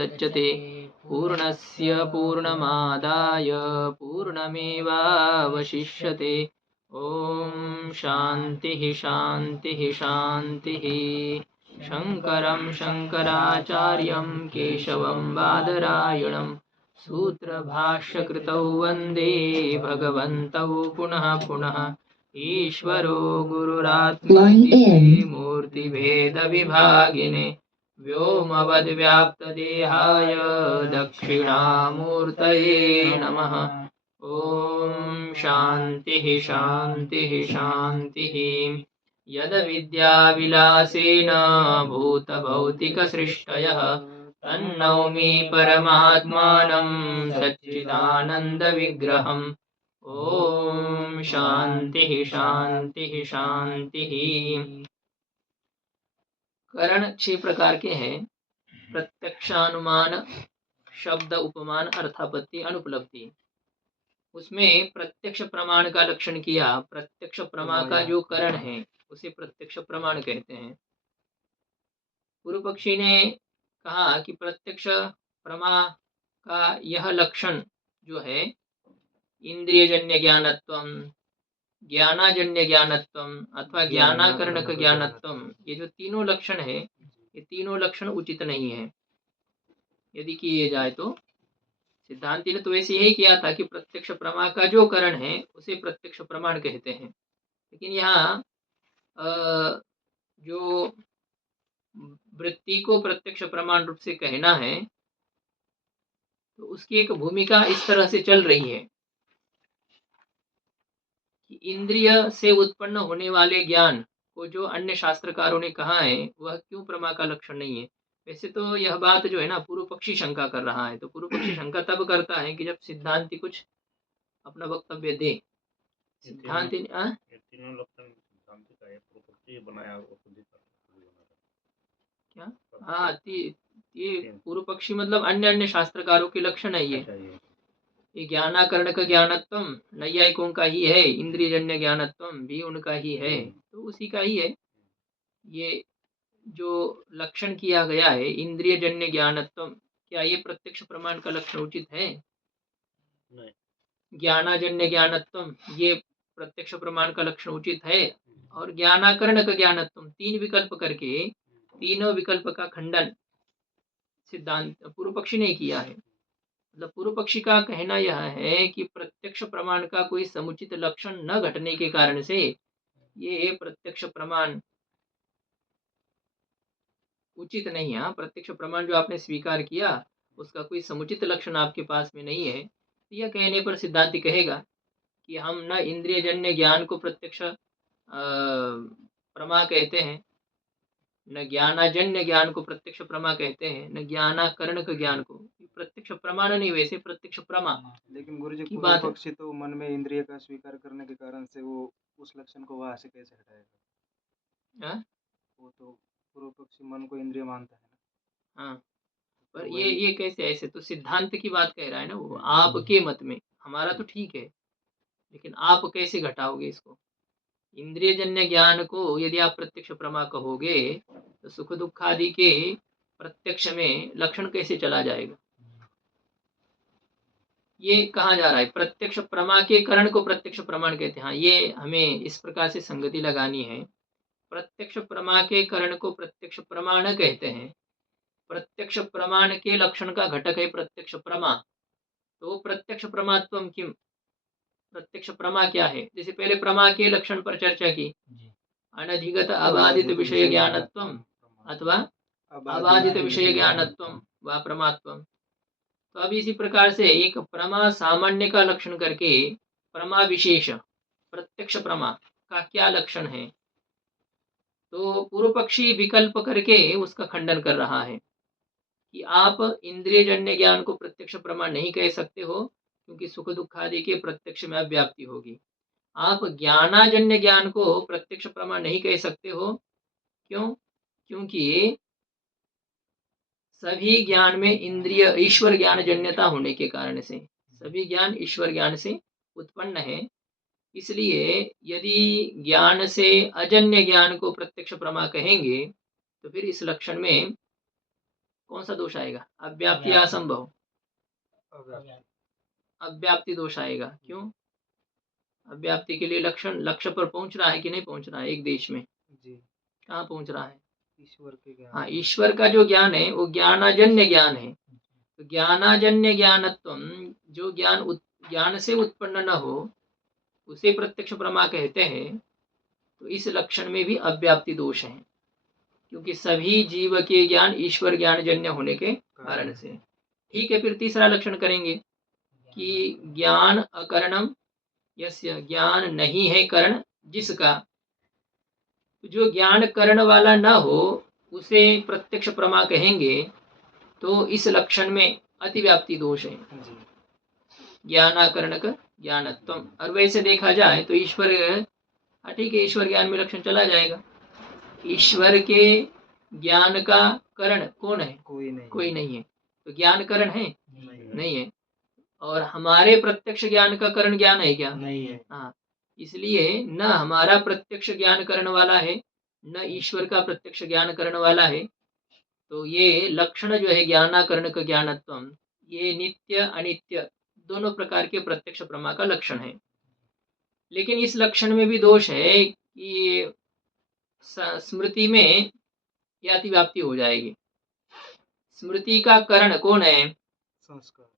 मुच्यते पूर्णस्य पूर्णमादाय पूर्णमेवावशिष्यते। ॐ शान्तिः शान्तिः शान्तिः। शङ्करं शङ्कराचार्यं केशवं बादरायणं सूत्रभाष्यकृतौ वन्दे भगवन्तौ पुनः पुनः। ईश्वरो गुरुरात्मेति मूर्तिभेदविभागिने व्योमवद्व्याप्तदेहाय दक्षिणामूर्तये नमः। ॐ शान्तिः शान्तिः शान्तिः। यद्विद्याविलासेन भूतभौतिकसृष्टयः तन्नौमि परमात्मानं सच्चिदानन्दविग्रहम्। ॐ शान्तिः शान्तिः शान्तिः। करण 6 प्रकार के हैं। प्रत्यक्षानुमान, शब्द, उपमान, अर्थापत्ति, अनुपलब्धि। उसमें प्रत्यक्ष प्रमाण का लक्षण किया। प्रत्यक्ष प्रमाण का जो करण है उसे प्रत्यक्ष प्रमाण कहते हैं। पूर्व पक्षी ने कहा कि प्रत्यक्ष प्रमा का यह लक्षण जो है इंद्रियजन्य ज्ञानत्वम, ज्ञानाजन्य ज्ञानत्वम अथवा ज्ञानाकरणक ज्ञानत्वम, ये जो तीनों लक्षण है ये तीनों लक्षण उचित नहीं है यदि किए जाए तो। सिद्धांति ने तो वैसे यही किया था कि प्रत्यक्ष प्रमा का जो करण है उसे प्रत्यक्ष प्रमाण कहते हैं। लेकिन यहाँ जो वृत्ति को प्रत्यक्ष प्रमाण रूप से कहना है तो उसकी एक भूमिका इस तरह से चल रही है कि इंद्रिय से उत्पन्न होने वाले ज्ञान को जो अन्य शास्त्रकारों ने कहा है वह क्यों प्रमा का लक्षण नहीं है। वैसे तो यह बात जो है ना पूर्व पक्षी शंका कर रहा है, तो पूर्व पक्षी शंका तब करता है कि जब सिद्धांति कुछ अपना वक्तव्य दे। सिद्धांति क्या, हाँ, ये पूर्व पक्षी मतलब अन्य शास्त्रकारों के लक्षण है ये ज्ञानाकरण का ज्ञानत्वम नैयायिकों का ही है, इंद्रियजन्य ज्ञानत्वम भी उनका ही है, तो उसी का ही है। ये जो लक्षण किया गया है इंद्रियजन्य ज्ञानत्वम, क्या ये प्रत्यक्ष प्रमाण का लक्षण उचित है? नहीं। ज्ञानाजन्य ज्ञानत्वम ये प्रत्यक्ष प्रमाण का लक्षण उचित है। और ज्ञानाकरण का ज्ञानत्वम, तीन विकल्प करके तीनों विकल्प का खंडन सिद्धांत पूर्व पक्षी ने किया है। मतलब पूर्व पक्षी का कहना यह है कि प्रत्यक्ष प्रमाण का कोई समुचित लक्षण न घटने के कारण से ये प्रत्यक्ष प्रमाण उचित नहीं है। प्रत्यक्ष प्रमाण जो आपने स्वीकार किया उसका कोई समुचित लक्षण आपके पास में नहीं है। तो यह कहने पर सिद्धांति कहेगा कि हम न इंद्रियजन्य ज्ञान को प्रत्यक्ष प्रमा कहते हैं, न ज्ञानाजन्य ज्ञान को प्रत्यक्ष प्रमा कहते हैं, न ज्ञानाकरण के ज्ञान को। प्रत्यक्ष प्रमाण नहीं, वैसे प्रत्यक्ष प्रमा। लेकिन गुरुजी पूर्व पक्षी तो मन में इंद्रिय का स्वीकार करने के कारण से वो उस लक्षण को वहां से कैसे हटाएगा? वो तो पूर्व पक्षी मन को इंद्रिय मानता है ना। हाँ, पर ये कैसे ऐसे? तो सिद्धांत की बात कह रहा है ना वो, आपके मत में। हमारा तो ठीक है, लेकिन आप कैसे घटाओगे इसको? इंद्रियजन्य ज्ञान को यदि आप प्रत्यक्ष प्रमा कहोगे तो सुख दुख आदि के प्रत्यक्ष में लक्षण कैसे चला जाएगा? ये कहा जा रहा है प्रत्यक्ष प्रमा के करण को प्रत्यक्ष प्रमाण कहते हैं। हाँ, ये हमें इस प्रकार से संगति लगानी है। प्रत्यक्ष प्रमा के करण को प्रत्यक्ष प्रमाण कहते हैं। प्रत्यक्ष प्रमाण के लक्षण का घटक है प्रत्यक्ष प्रमा। तो प्रत्यक्ष प्रमात्वम किम, प्रत्यक्ष प्रमा क्या है? जैसे पहले प्रमा के लक्षण पर चर्चा की, अनधिगत अबाधित विषय ज्ञानत्वम अथवा अबाधित विषय ज्ञानत्वम व प्रमात्वम। तो अब इसी प्रकार से एक प्रमा सामान्य का लक्षण करके प्रमा विशेष प्रत्यक्ष प्रमा का क्या लक्षण है, तो पूर्व पक्षी विकल्प करके उसका खंडन कर रहा है कि आप इंद्रियजन्य ज्ञान को प्रत्यक्ष प्रमा नहीं कह सकते हो क्योंकि सुख दुख आदि के प्रत्यक्ष में व्याप्ति होगी। आप ज्ञानाजन्य ज्ञान को प्रत्यक्ष प्रमा नहीं कह सकते हो। क्यों? क्योंकि सभी ज्ञान में इंद्रिय ईश्वर ज्ञान जन्यता होने के कारण से सभी ज्ञान ईश्वर ज्ञान से उत्पन्न है। इसलिए यदि ज्ञान से अजन्य ज्ञान को प्रत्यक्ष प्रमा कहेंगे तो फिर इस लक्षण में कौन सा दोष आएगा? अव्याप्ति या असंभव? अव्याप्ति दोष आएगा। क्यों? अव्याप्ति के लिए लक्ष्य पर पहुंच रहा है कि नहीं पहुंच रहा है? एक देश में जी कहाँ पहुंच रहा है? ईश्वर के ज्ञान। हाँ, ईश्वर का जो ज्ञान है वो ज्ञानाजन्य ज्ञान है। तो ज्ञानाजन्य ज्ञानत्वम, जो ज्ञान से उत्पन्न न हो उसे प्रत्यक्ष प्रमा कहते हैं। तो इस लक्षण में भी अव्याप्ति दोष है, क्योंकि सभी जीव के ज्ञान ईश्वर ज्ञानजन्य होने के कारण से। ठीक है, फिर तीसरा लक्षण करेंगे कि ज्ञान अकरणम यस्य, ज्ञान नहीं है करण जिसका। जो ज्ञान करण वाला न हो उसे प्रत्यक्ष प्रमा कहेंगे। तो इस लक्षण में अतिव्याप्ति दोष है, ज्ञानाकरण का ज्ञानत्वम। और वैसे देखा जाए तो ईश्वर, ठीक है, ईश्वर ज्ञान में लक्षण चला जाएगा। ईश्वर के ज्ञान का करण कौन है? कोई नहीं है। तो ज्ञान करण है? नहीं है। और हमारे प्रत्यक्ष ज्ञान का करण ज्ञान है क्या? नहीं है। हाँ, इसलिए न हमारा प्रत्यक्ष ज्ञान करण वाला है, न ईश्वर का प्रत्यक्ष ज्ञान करण वाला है। तो ये लक्षण जो है ज्ञानाकरण का ज्ञानत्वम, ये नित्य अनित्य दोनों प्रकार के प्रत्यक्ष प्रमा का लक्षण है। लेकिन इस लक्षण में भी दोष है कि स्मृति में यह अतिव्याप्ति हो जाएगी। स्मृति का करण कौन है? संस्कार।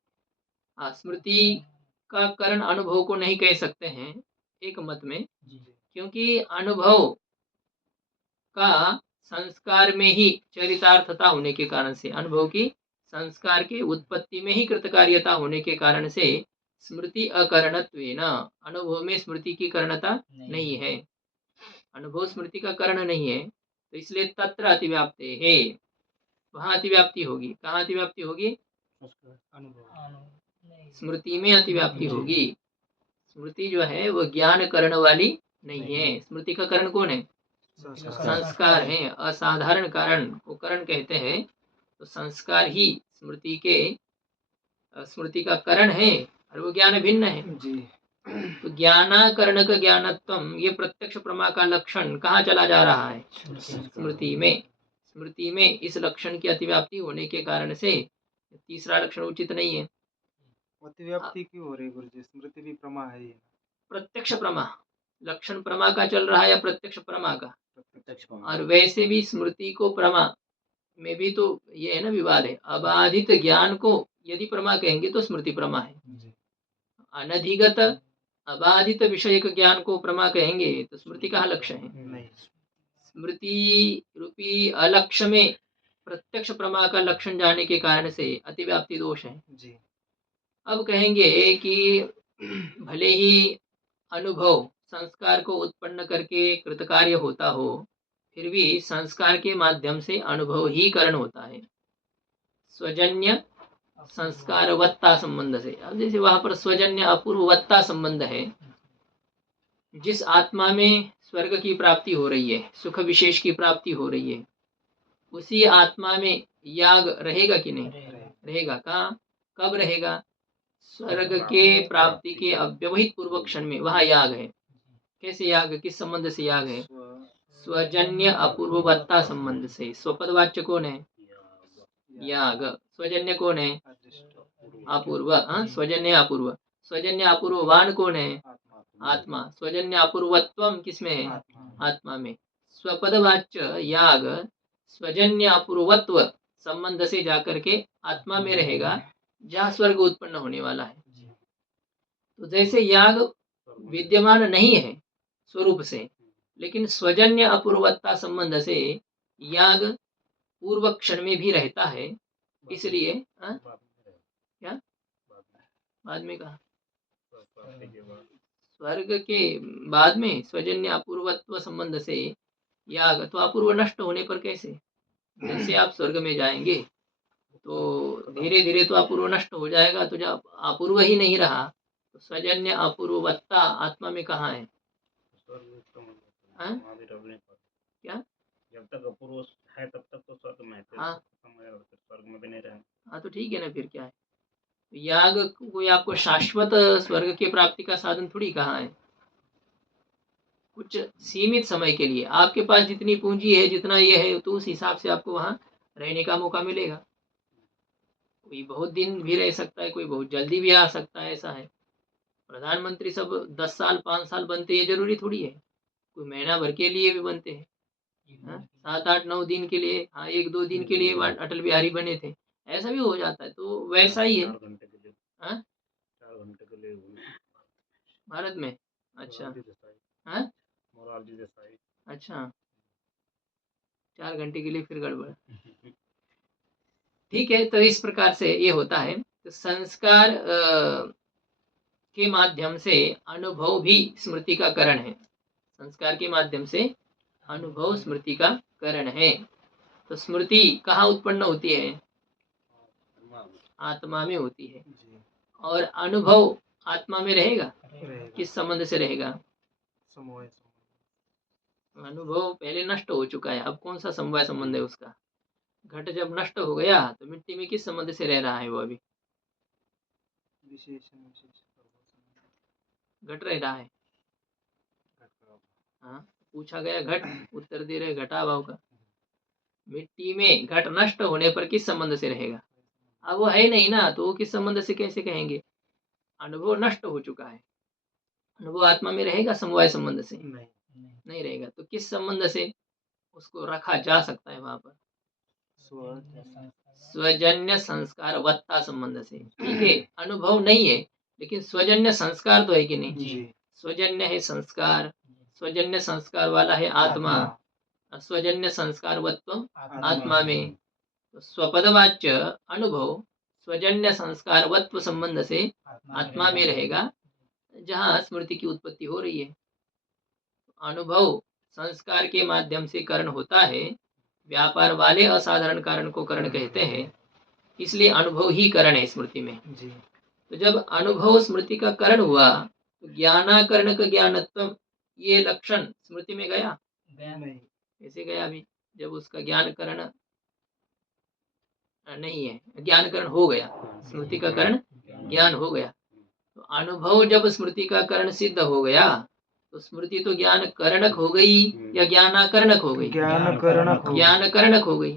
हाँ, स्मृति का करण अनुभव को नहीं कह सकते हैं एक मत में, क्योंकि अनुभव का संस्कार में ही चरितार्थता होने के कारण से, अनुभव की संस्कार के उत्पत्ति में ही कृतकार्यता होने के कारण से स्मृति अकरणत्वेन, अनुभव में स्मृति की करणता नहीं है। अनुभव स्मृति का करण नहीं है, तो इसलिए तत्र अतिव्याप्ते है, वहां अतिव्याप्ति होगी। कहाँ अतिव्याप्ति होगी? स्मृति में अतिव्याप्ति होगी। स्मृति जो है वो ज्ञान करण वाली नहीं है। स्मृति का करण कौन है? संस्कार है। असाधारण कारण को करण कहते हैं। तो संस्कार ही स्मृति का करण है और वो ज्ञान भिन्न है जी। तो ज्ञानाकरण का ज्ञानत्वम, ये प्रत्यक्ष प्रमा का लक्षण कहाँ चला जा रहा है? स्मृति में। स्मृति में इस लक्षण की अतिव्याप्ति होने के कारण से तीसरा लक्षण उचित नहीं है। अतिव्याप्ति क्यों हो रही गुरुजी? स्मृति भी प्रमा है ही। प्रत्यक्ष प्रमा, लक्षण प्रमा का चल रहा है या प्रत्यक्ष प्रमा का? और वैसे भी स्मृति को प्रमा में भी तो ये है ना विवाद है। अबाधित ज्ञान को यदि प्रमा कहेंगे तो स्मृति प्रमा है, अनधिगत अबाधित विषय के ज्ञान को प्रमा कहेंगे तो स्मृति का लक्ष्य है। स्मृति रूपी अलक्ष्य में प्रत्यक्ष प्रमा का लक्षण जाने के कारण से अतिव्याप्ति दोष है जी। अब कहेंगे कि भले ही अनुभव संस्कार को उत्पन्न करके कृतकार्य होता हो, फिर भी संस्कार के माध्यम से अनुभव ही करण होता है, स्वजन्य संस्कारवत्ता संबंध से। अब जैसे वहां पर स्वजन्य अपूर्ववत्ता संबंध है, जिस आत्मा में स्वर्ग की प्राप्ति हो रही है, सुख विशेष की प्राप्ति हो रही है, उसी आत्मा में याग रहेगा कि नहीं? रहेगा। कहाँ, कब रहेगा? स्वर्ग के प्राप्ति के अव्यवहित पूर्व क्षण में वहाँ याग है। कैसे याग? किस संबंध से याग है? स्वजन्य अपूर्ववत्ता संबंध से। स्वपदवाच्य कौन है? याग। स्वजन्य कौन है? अपूर्व। स्वजन्य अपूर्व। स्वजन्य अपूर्ववान कौन है? आत्मा। स्वजन्य अपूर्वत्वम किसमें है? आत्मा में। स्वपदवाच्य याग स्वजन्य अपूर्वत्व संबंध से जाकर के आत्मा में रहेगा, जहाँ स्वर्ग उत्पन्न होने वाला है। तो जैसे याग विद्यमान नहीं है स्वरूप से, लेकिन स्वजन्य अपूर्वत्ता संबंध से याग पूर्व क्षण में भी रहता है, इसलिए क्या बाद में कहा? स्वर्ग के बाद में स्वजन्य अपूर्वत्व संबंध से याग, तो अपूर्व नष्ट होने पर कैसे? जैसे आप स्वर्ग में जाएंगे तो धीरे धीरे तो अपूर्व नष्ट हो जाएगा, तो जब अपूर्व ही नहीं रहा तो स्वजन्य अपूर्वत्ता आत्मा में कहाँ है? क्या? जब तक अपूर्व है तब तक तो स्वर्ग में है। हाँ, स्वर्ग में भी नहीं रहे। हाँ, तो ठीक है ना, फिर क्या है? याग कोई आपको शाश्वत स्वर्ग की प्राप्ति का साधन थोड़ी कहाँ है। कुछ सीमित समय के लिए आपके पास जितनी पूंजी है, जितना ये है, तो उस हिसाब से आपको वहाँ रहने का मौका मिलेगा। कोई बहुत दिन भी रह सकता है, कोई बहुत जल्दी भी आ सकता है, ऐसा है। प्रधानमंत्री सब 10 साल 5 साल बनते, ये जरूरी थोड़ी है। कोई महीना भर के लिए भी बनते हैं, 7 8 9 दिन के लिए, हाँ 1 2 दिन के लिए अटल बिहारी बने थे, ऐसा भी हो जाता है। तो वैसा ही है। 4 घंटे के लिए, हाँ 4 घंटे के लिए भारत में, अच्छा मोरारजी देसाई, हाँ मोरारजी देसाई। अच्छा 4 घंटे के लिए फिर गड़बड़। ठीक है, तो इस प्रकार से ये होता है। तो संस्कार के माध्यम से अनुभव भी स्मृति का करण है। संस्कार के माध्यम से अनुभव स्मृति का करण है। तो स्मृति कहाँ उत्पन्न होती है? आत्मा में होती है। और अनुभव आत्मा में रहेगा, किस संबंध से रहेगा? अनुभव पहले नष्ट हो चुका है, अब कौन सा समवाय संबंध है उसका? घट जब नष्ट हो गया तो मिट्टी में किस संबंध से रह रहा है वो? अभी घट रह रहा है। हाँ, पूछा गया घट, उत्तर दे रहे घटा भाव का। मिट्टी में घट नष्ट होने पर किस संबंध से रहेगा? अब वो है नहीं ना, तो वो किस संबंध से कैसे कहेंगे? अनुभव नष्ट हो चुका है, अनुभव आत्मा में रहेगा समवाय संबंध से? नहीं रहेगा। तो किस संबंध से उसको रखा जा सकता है वहां पर? स्वजन्य संस्कार वत्ता संबंध से। ठीक है, अनुभव नहीं है लेकिन स्वजन्य संस्कार तो है कि नहीं? स्वजन्य है संस्कार, स्वजन्य संस्कार वाला है आत्मा, स्वजन्य संस्कार वत्व आत्मा में। तो स्वपदवाच्य अनुभव स्वजन्य संस्कार वत्व संबंध से आत्मा में रहेगा, जहाँ स्मृति की उत्पत्ति हो रही है। अनुभव संस्कार के माध्यम से करण होता है, व्यापार वाले असाधारण कारण को करण कहते हैं, इसलिए अनुभव ही करण है स्मृति में। तो जब अनुभव स्मृति का करण हुआ तो ज्ञानाकरण का ज्ञानत्व, ये लक्षण स्मृति में गया नहीं? कैसे गया? अभी जब उसका ज्ञानकरण नहीं है, ज्ञानकरण हो गया, स्मृति का करण ज्ञान हो गया। तो अनुभव जब स्मृति का करण सिद्ध हो गया तो स्मृति तो ज्ञान करणक हो गई या ज्ञानाकरणक हो गई? ज्ञानकरणक हो गई।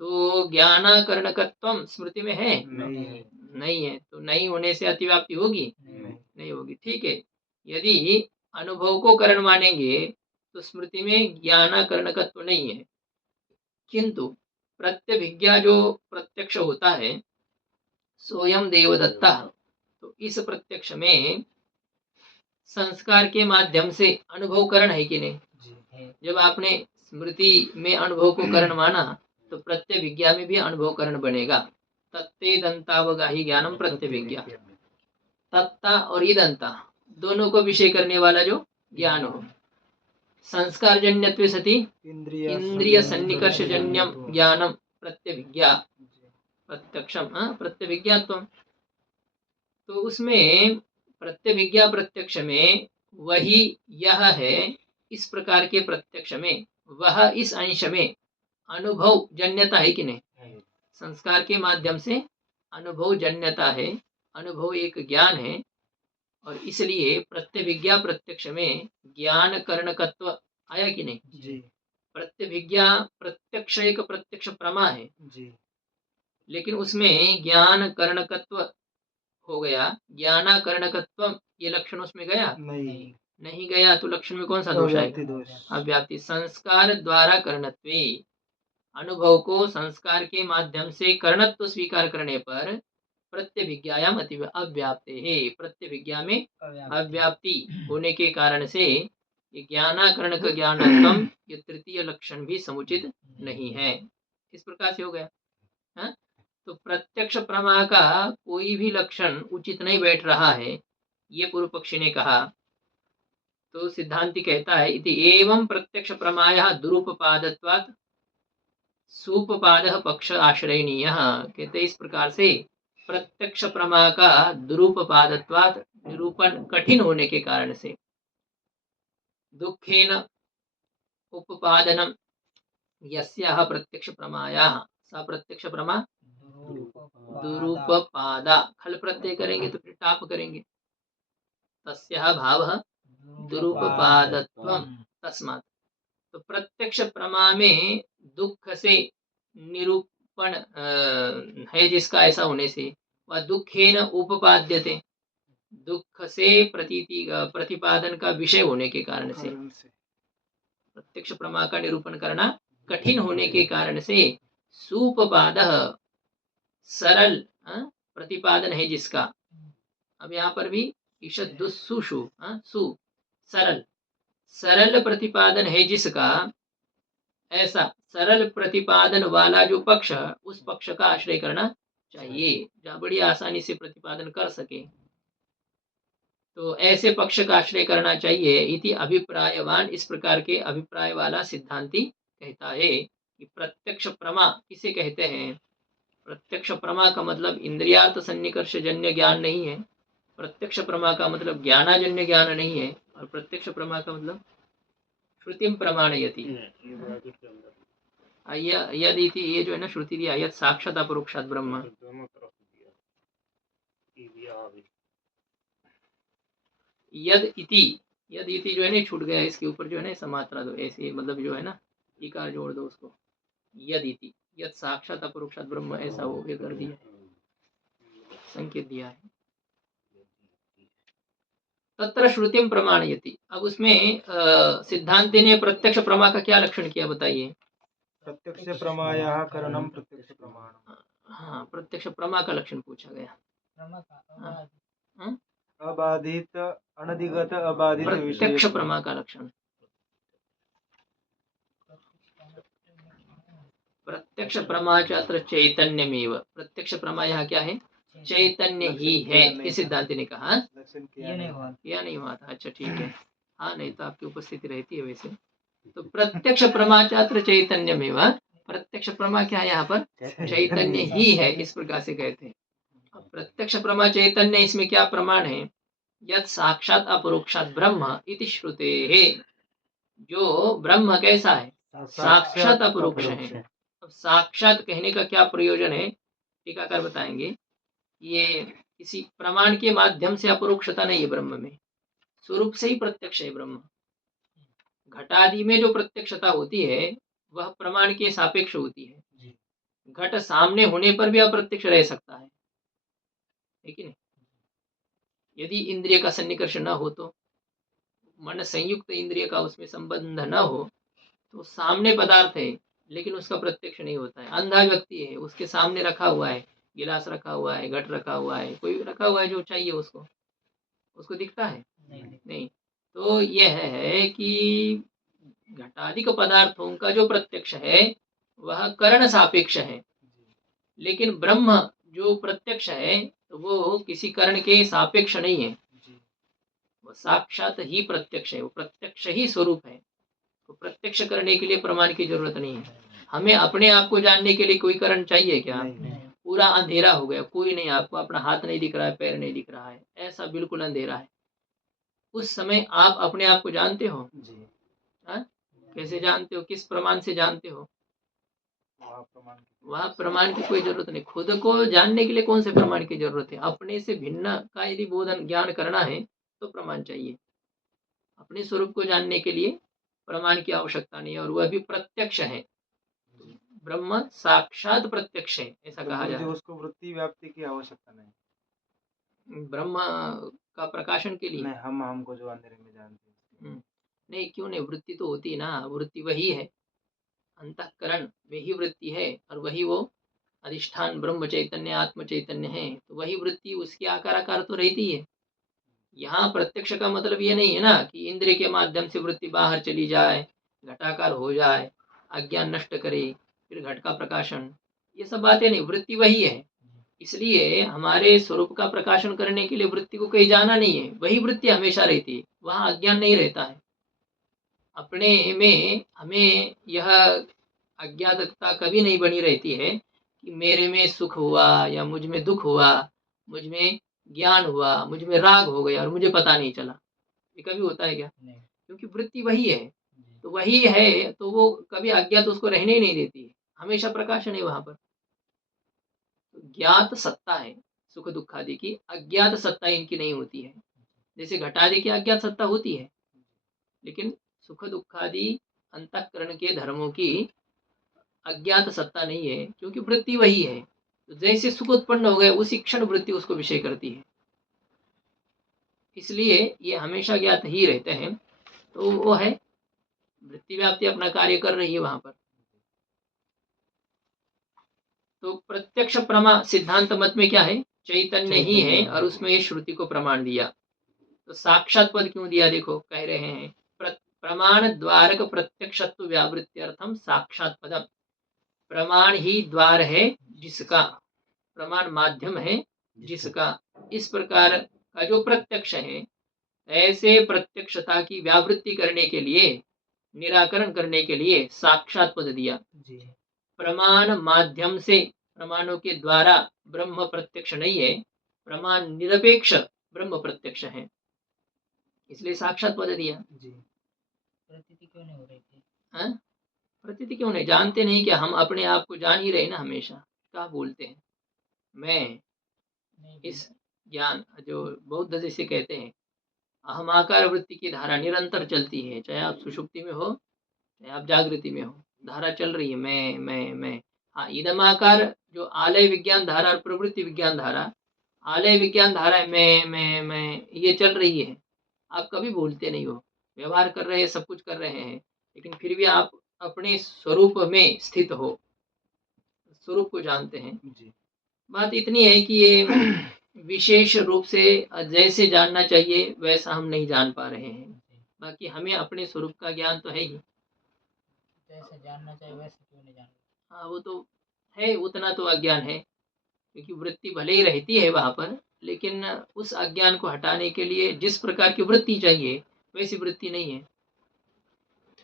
तो ज्ञानाकरणकत्व स्मृति में है? नहीं है। तो नहीं होने से अतिव्याप्ति होगी? नहीं होगी। ठीक है, यदि अनुभव को करण मानेंगे तो स्मृति में ज्ञानाकरणकत्व नहीं है, किंतु प्रत्यभिज्ञा जो प्रत्यक्ष होता है सोयम देवदत्ता, तो इस प्रत्यक्ष में संस्कार के माध्यम से अनुभव करण है कि नहीं? जब आपने स्मृति में अनुभव को करण माना तो प्रत्यभिज्ञा में भी अनुभव करण बनेगा। तत्ते दंतावगाही ज्ञानम प्रत्यभिज्ञा, तत्ता और ईदंता दोनों को विषय करने वाला जो ज्ञान हो। संस्कार जन्यत्व सति इंद्रिय सन्निकर्ष जन्यम ज्ञानम प्रत्यभिज्ञा प्रत्यक्षम प्रत्यभिज्ञात्व। तो उसमें प्रत्यभिज्ञा प्रत्यक्ष में वही यह है, इस प्रकार के प्रत्यक्ष में वह इस अंश में अनुभव जन्यता है कि नहीं? संस्कार के माध्यम से अनुभव जन्यता है, अनुभव एक ज्ञान है, और इसलिए प्रत्यभिज्ञा प्रत्यक्ष में ज्ञान करणकत्व आया कि नहीं? प्रत्यभिज्ञा प्रत्यक्ष एक प्रत्यक्ष प्रमा है, लेकिन उसमें ज्ञान करणकत्व हो गया, ज्ञानाकरणकत्व ये लक्षण उसमें गया? नहीं गया। तो लक्षण में कौन सा दोष आएगा? अव्याप्ति। संस्कार द्वारा करणत्वे, अनुभव को संस्कार के माध्यम से करणत्व स्वीकार करने पर प्रत्यभिज्ञायाम अव्याप्ते है, प्रत्यभिज्ञा में अव्याप्ति होने के कारण से ज्ञानाकरण का ज्ञानत्व ये तृतीय लक्षण भी समुचित नहीं है। इस प्रकार से हो गया। हा? तो प्रत्यक्ष प्रमा का कोई भी लक्षण उचित नहीं बैठ रहा है, ये पूर्व पक्षी ने कहा। तो सिद्धांति कहता है इति एवं प्रत्यक्ष प्रमायः दुरुपपादत्वात् सुपपादः पक्ष आश्रयणीयः। कहते इस प्रकार से प्रत्यक्ष प्रमा का दुरुपपादत्वात्, निरूपण कठिन होने के कारण से, दुखेन उपपादनम यस्याः प्रत्यक्ष प्रमायाः, सा प्रत्यक्ष प्रमा दुरुपपादा, खल प्रत्यय करेंगे तो फिर टाप करेंगे, तस्याः भावः दुरुपपादत्वम तस्मात्। तो प्रत्यक्ष प्रमा में दुख से रूपण है जिसका ऐसा होने से, वह दुखेन उपपाद्यते, दुख से प्रतिपादन का विषय होने के कारण से, प्रत्यक्ष प्रमा का निरूपण करना कठिन होने के कारण से, सुपपाद सरल प्रतिपादन है जिसका। अब यहाँ पर भी ईशद दुस्सुषु सु सरल, सरल प्रतिपादन है जिसका, ऐसा सरल प्रतिपादन वाला जो पक्ष, उस पक्ष का आश्रय करना चाहिए, जहाँ बड़ी आसानी से प्रतिपादन कर सके, तो ऐसे पक्ष का आश्रय करना चाहिए। इति अभिप्रायवान, इस प्रकार के अभिप्राय वाला सिद्धांती कहता है कि प्रत्यक्ष प्रमा किसे कहते हैं। प्रत्यक्ष प्रमा का मतलब इंद्रियार्थ सन्निकर्ष जन्य ज्ञान नहीं है, प्रत्यक्ष प्रमा का मतलब ज्ञानाजन्य ज्ञान नहीं है, और प्रत्यक्ष प्रमा का मतलब श्रुतिम प्रमाणयति, यद इति, ये जो है ना श्रुति दिया, यद साक्षात अपरोक्षात ब्रह्म, यद इति जो है ना छूट गया, इसके ऊपर जो है ना समात्रा दो, ऐसे मतलब जो है ना इकार जोड़ दो उसको, यद इति, यद साक्षात अपरोक्षात ब्रह्म, ऐसा वो कर दिया, संकेत दिया है। तत्र श्रुतिम प्रमाणयति, अब उसमें सिद्धांति ने प्रत्यक्ष प्रमा का क्या लक्षण किया बताइए। प्रत्यक्ष प्रमायाः करणम प्रत्यक्ष प्रमाणम। हाँ, प्रत्यक्ष प्रमा का लक्षण पूछा गया, अबाधित अनधिगत अबाधित प्रत्यक्ष प्रमा का लक्षण, प्रत्यक्ष प्रमा अत्र चैतन्यमेव, प्रत्यक्ष प्रमा यहाँ क्या है, चैतन्य ही है, इस सिद्धांत ने कहा। किया नहीं हुआ था, अच्छा ठीक है, हाँ नहीं तो आपकी उपस्थिति रहती है वैसे। तो प्रत्यक्ष प्रमा अत्र चैतन्यमेव, प्रत्यक्ष प्रमा क्या है यहाँ पर, चैतन्य ही है, इस प्रकार से कहते हैं। अब प्रत्यक्ष प्रमा चैतन्य, इसमें क्या प्रमाण है, यद साक्षात अपरोक्षात ब्रह्म इति श्रुते है, जो ब्रह्म कैसा है, साक्षात अपरोक्ष है। अब साक्षात कहने का क्या प्रयोजन है, टीकाकार बताएंगे। ये किसी प्रमाण के माध्यम से अपरोक्षता नहीं है ब्रह्म में, स्वरूप से ही प्रत्यक्ष है ब्रह्म। घटादि में जो प्रत्यक्षता होती है वह प्रमाण के सापेक्ष होती है, घट सामने होने पर भी अप्रत्यक्ष रह सकता है कि नहीं। यदि इंद्रिय का सन्निकर्ष न हो, तो मन संयुक्त इंद्रिय का उसमें संबंध न हो, तो सामने पदार्थ है लेकिन उसका प्रत्यक्ष नहीं होता है। अंधा व्यक्ति है, उसके सामने रखा हुआ है, गिलास रखा हुआ है, घट रखा हुआ है, कोई रखा हुआ है जो चाहिए उसको दिखता है नहीं। तो यह है कि घटाधिक पदार्थों का जो प्रत्यक्ष है वह करण सापेक्ष है, लेकिन ब्रह्म जो प्रत्यक्ष है तो वो किसी करण के सापेक्ष नहीं है, वो साक्षात ही प्रत्यक्ष है, वो प्रत्यक्ष ही स्वरूप है। तो प्रत्यक्ष करने के लिए प्रमाण की जरूरत नहीं है। हमें अपने आप को जानने के लिए कोई कारण चाहिए क्या? पूरा अंधेरा हो गया, कोई नहीं, आपको अपना हाथ नहीं दिख रहा है, पैर नहीं दिख रहा है, ऐसा बिल्कुल अंधेरा है, उस समय आप अपने आप को जानते हो? कैसे जानते हो, किस प्रमाण से जानते हो? वहाँ प्रमाण की कोई जरूरत नहीं। खुद को जानने के लिए कौन से प्रमाण की जरूरत है? अपने से भिन्न का यदि बोधन ज्ञान करना है तो प्रमाण चाहिए। अपने स्वरूप को जानने के लिए प्रमाण की आवश्यकता नहीं है, और वह भी प्रत्यक्ष है। ब्रह्म साक्षात प्रत्यक्ष है, ऐसा कहा जाता है। उसको वृत्ति व्याप्ति की आवश्यकता नहीं, ब्रह्म का प्रकाशन के लिए। नहीं, हमको जो अंधेरे में जानते हैं। नहीं, क्यों नहीं, वृत्ति तो होती ना, वृत्ति वही है, अंतःकरण में ही वृत्ति है, और वही वो अधिष्ठान ब्रह्म चैतन्य आत्म चैतन्य है, तो वही वृत्ति उसकी आकार तो रहती है। यहाँ प्रत्यक्ष का मतलब ये नहीं है ना कि इंद्रिय के माध्यम से वृत्ति बाहर चली जाए, घटाकार हो जाए, अज्ञान नष्ट करे, फिर घट का प्रकाशन, ये सब बातें नहीं, वृत्ति वही है। इसलिए हमारे स्वरूप का प्रकाशन करने के लिए वृत्ति को कहीं जाना नहीं है, वही वृत्ति हमेशा रहती है, वहाँ अज्ञान नहीं रहता है। अपने में हमें यह अज्ञातता कभी नहीं बनी रहती है कि मेरे में सुख हुआ या मुझ में दुख हुआ, मुझ में ज्ञान हुआ, मुझ में राग हो गया और मुझे पता नहीं चला, ये कभी होता है क्या? नहीं। क्योंकि वृत्ति वही है, तो वही है, तो वो कभी अज्ञात उसको रहने ही नहीं देती है, हमेशा प्रकाशन है वहां पर। तो ज्ञात सत्ता है सुख दुख आदि की, अज्ञात सत्ता इनकी नहीं होती है। जैसे घटादि की अज्ञात सत्ता होती है, लेकिन सुख दुख आदि अंतःकरण के धर्मों की अज्ञात सत्ता नहीं है, क्योंकि वृत्ति वही है। तो जैसे सुख उत्पन्न हो गए उसी क्षण वृत्ति उसको विषय करती है, इसलिए ये हमेशा ज्ञात ही रहते हैं। तो वो है वृत्ति व्याप्ति अपना कार्य कर रही है वहां पर। तो प्रत्यक्ष प्रमा सिद्धांत मत में क्या है, चैतन्य ही है, और उसमें ये श्रुति को प्रमाण दिया। तो साक्षात पद क्यों दिया, देखो कह रहे हैं प्रमाण द्वारक प्रत्यक्षत्व व्यावृत्त्यर्थम साक्षात पदम। प्रमाण ही द्वार है जिसका, प्रमाण माध्यम है जिसका, इस प्रकार का जो प्रत्यक्ष है, ऐसे प्रत्यक्षता की व्यावृत्ति करने के लिए, निराकरण करने के लिए साक्षात पद दिया। प्रमाण माध्यम से, प्रमाणों के द्वारा ब्रह्म प्रत्यक्ष नहीं है, प्रमाण निरपेक्ष ब्रह्म प्रत्यक्ष है, इसलिए साक्षात पद दिया। प्रतीति क्यों नहीं हो रही थी? प्रतीति क्यों नहीं, जानते नहीं क्या हम अपने आप को जान ही रहे ना हमेशा। क्या बोलते हैं, मैं इस ज्ञान जो बौद्ध जैसे कहते हैं, अहमाकार वृत्ति की धारा निरंतर चलती है, चाहे आप सुषुप्ति में हो चाहे आप जागृति में हो, धारा चल रही है, मैं। हाँ, इदमाकार जो आलय विज्ञान धारा और प्रवृत्ति विज्ञान धारा, आलय विज्ञान धारा है मैं, ये चल रही है। आप कभी भूलते नहीं हो, व्यवहार कर रहे हैं, सब कुछ कर रहे हैं, लेकिन फिर भी आप अपने स्वरूप में स्थित हो, स्वरूप को जानते हैं। बात इतनी है कि ये विशेष रूप से जैसे जानना चाहिए वैसा हम नहीं जान पा रहे हैं। बाकी हमें अपने स्वरूप का ज्ञान तो है ही, जैसे जानना चाहिए वैसे क्यों नहीं जानना। हाँ, वो तो है, उतना तो अज्ञान है, क्योंकि वृत्ति भले ही रहती है वहां पर, लेकिन उस अज्ञान को हटाने के लिए जिस प्रकार की वृत्ति चाहिए वैसी वृत्ति नहीं है।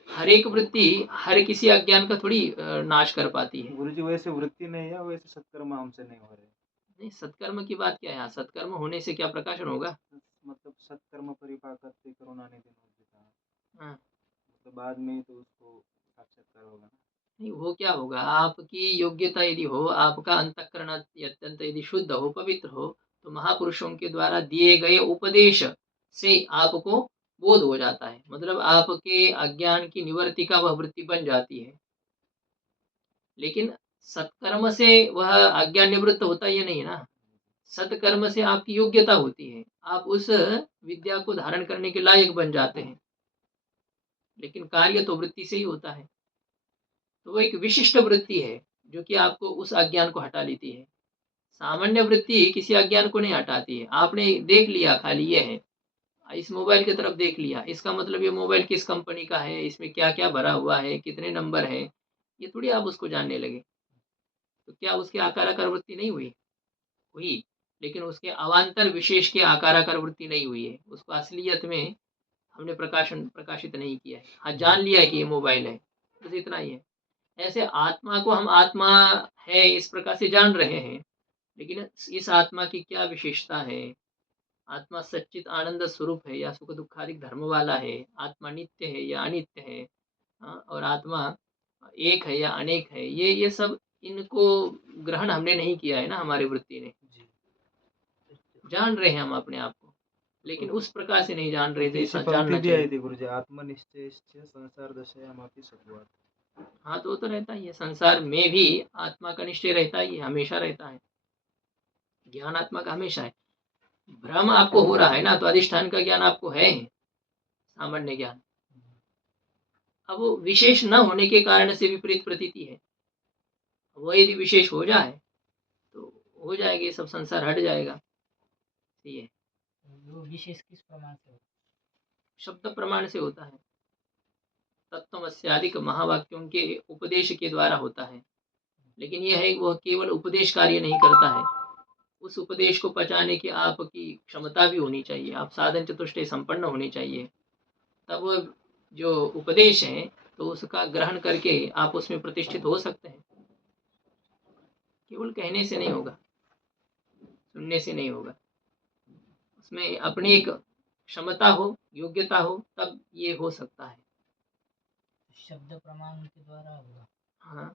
हर एक वृत्ति हर किसी अज्ञान का थोड़ी नाश कर पाती है। गुरुजी, वैसे वृत्ति नहीं है, वैसे सत्कर्म हमसे नहीं हो रहे। नहीं, सत्कर्म की बात क्या है, सत्कर्म होने से क्या प्रकाशन होगा, मतलब सत्कर्म परिपाकत्ते करुणाने दिन, मतलब बाद में तो उसको साक्षात्कार होगा। नहीं, वो क्या होगा, आपकी योग्यता यदि हो, आपका अंतःकरण अत्यंत यदि शुद्ध हो, पवित्र हो, तो महापुरुषों के द्वारा दिए गए उपदेश से आपको बोध हो जाता है, मतलब आपके अज्ञान की निवृत्ति का वह वृत्ति बन जाती है। लेकिन सत्कर्म से वह अज्ञान निवृत्त होता ही नहीं है ना, सत्कर्म से आपकी योग्यता होती है, आप उस विद्या को धारण करने के लायक बन जाते हैं, लेकिन कार्य तो वृत्ति से ही होता है। तो वो एक विशिष्ट वृत्ति है जो कि आपको उस अज्ञान को हटा लेती है। सामान्य वृत्ति किसी अज्ञान को नहीं हटाती है। आपने देख लिया, खाली ये है, इस मोबाइल की तरफ देख लिया, इसका मतलब ये मोबाइल किस कंपनी का है, इसमें क्या क्या भरा हुआ है, कितने नंबर है, ये थोड़ी आप उसको जानने लगे। तो क्या उसके आकार वृत्ति नहीं हुई? हुई, लेकिन उसके अवान्तर विशेष के आकार वृत्ति नहीं हुई है, उसको असलियत में हमने प्रकाशित नहीं किया है। हाँ, जान लिया है कि ये मोबाइल है, बस इतना ही है। ऐसे आत्मा को हम आत्मा है इस प्रकार से जान रहे हैं, लेकिन इस आत्मा की क्या विशेषता है, आत्मा सच्चित आनंद स्वरूप है या सुख दुखादिक धर्म वाला है, आत्मा नित्य है या अनित्य है, और आत्मा एक है या अनेक है, ये सब इनको ग्रहण हमने नहीं किया है ना, हमारी वृत्ति ने। जान रहे हैं हम अपने आप को, लेकिन उस प्रकार से नहीं जान रहे जैसा जानना चाहिए। गुरुजी, आत्मनिश्चय संसार दशयामपि सद्वात्। हाँ, तो रहता ही है, संसार में भी आत्मा का निश्चय रहता ही है, हमेशा रहता है, ज्ञान आत्मा का हमेशा है। भ्रम आपको हो रहा है ना, तो अधिष्ठान का ज्ञान आपको है, सामान्य ज्ञान। अब वो विशेष न होने के कारण से विपरीत प्रतीति है, वो यदि विशेष हो जाए तो हो जाएगी, सब संसार हट जाएगा। ये वो विशेष किस प्रमाण से होता है? शब्द प्रमाण से होता है, तत्वमस्यादिक महावाक्यों के उपदेश के द्वारा होता है, लेकिन यह है वह केवल उपदेश कार्य नहीं करता है, उस उपदेश को पचाने की आपकी क्षमता भी होनी चाहिए, आप साधन चतुष्टय संपन्न होने चाहिए, तब जो उपदेश है तो उसका ग्रहण करके आप उसमें प्रतिष्ठित हो सकते हैं। केवल कहने से नहीं होगा, सुनने से नहीं होगा, उसमें अपनी एक क्षमता हो, योग्यता हो, तब ये हो सकता है। शब्द प्रमाण के द्वारा होगा। हाँ,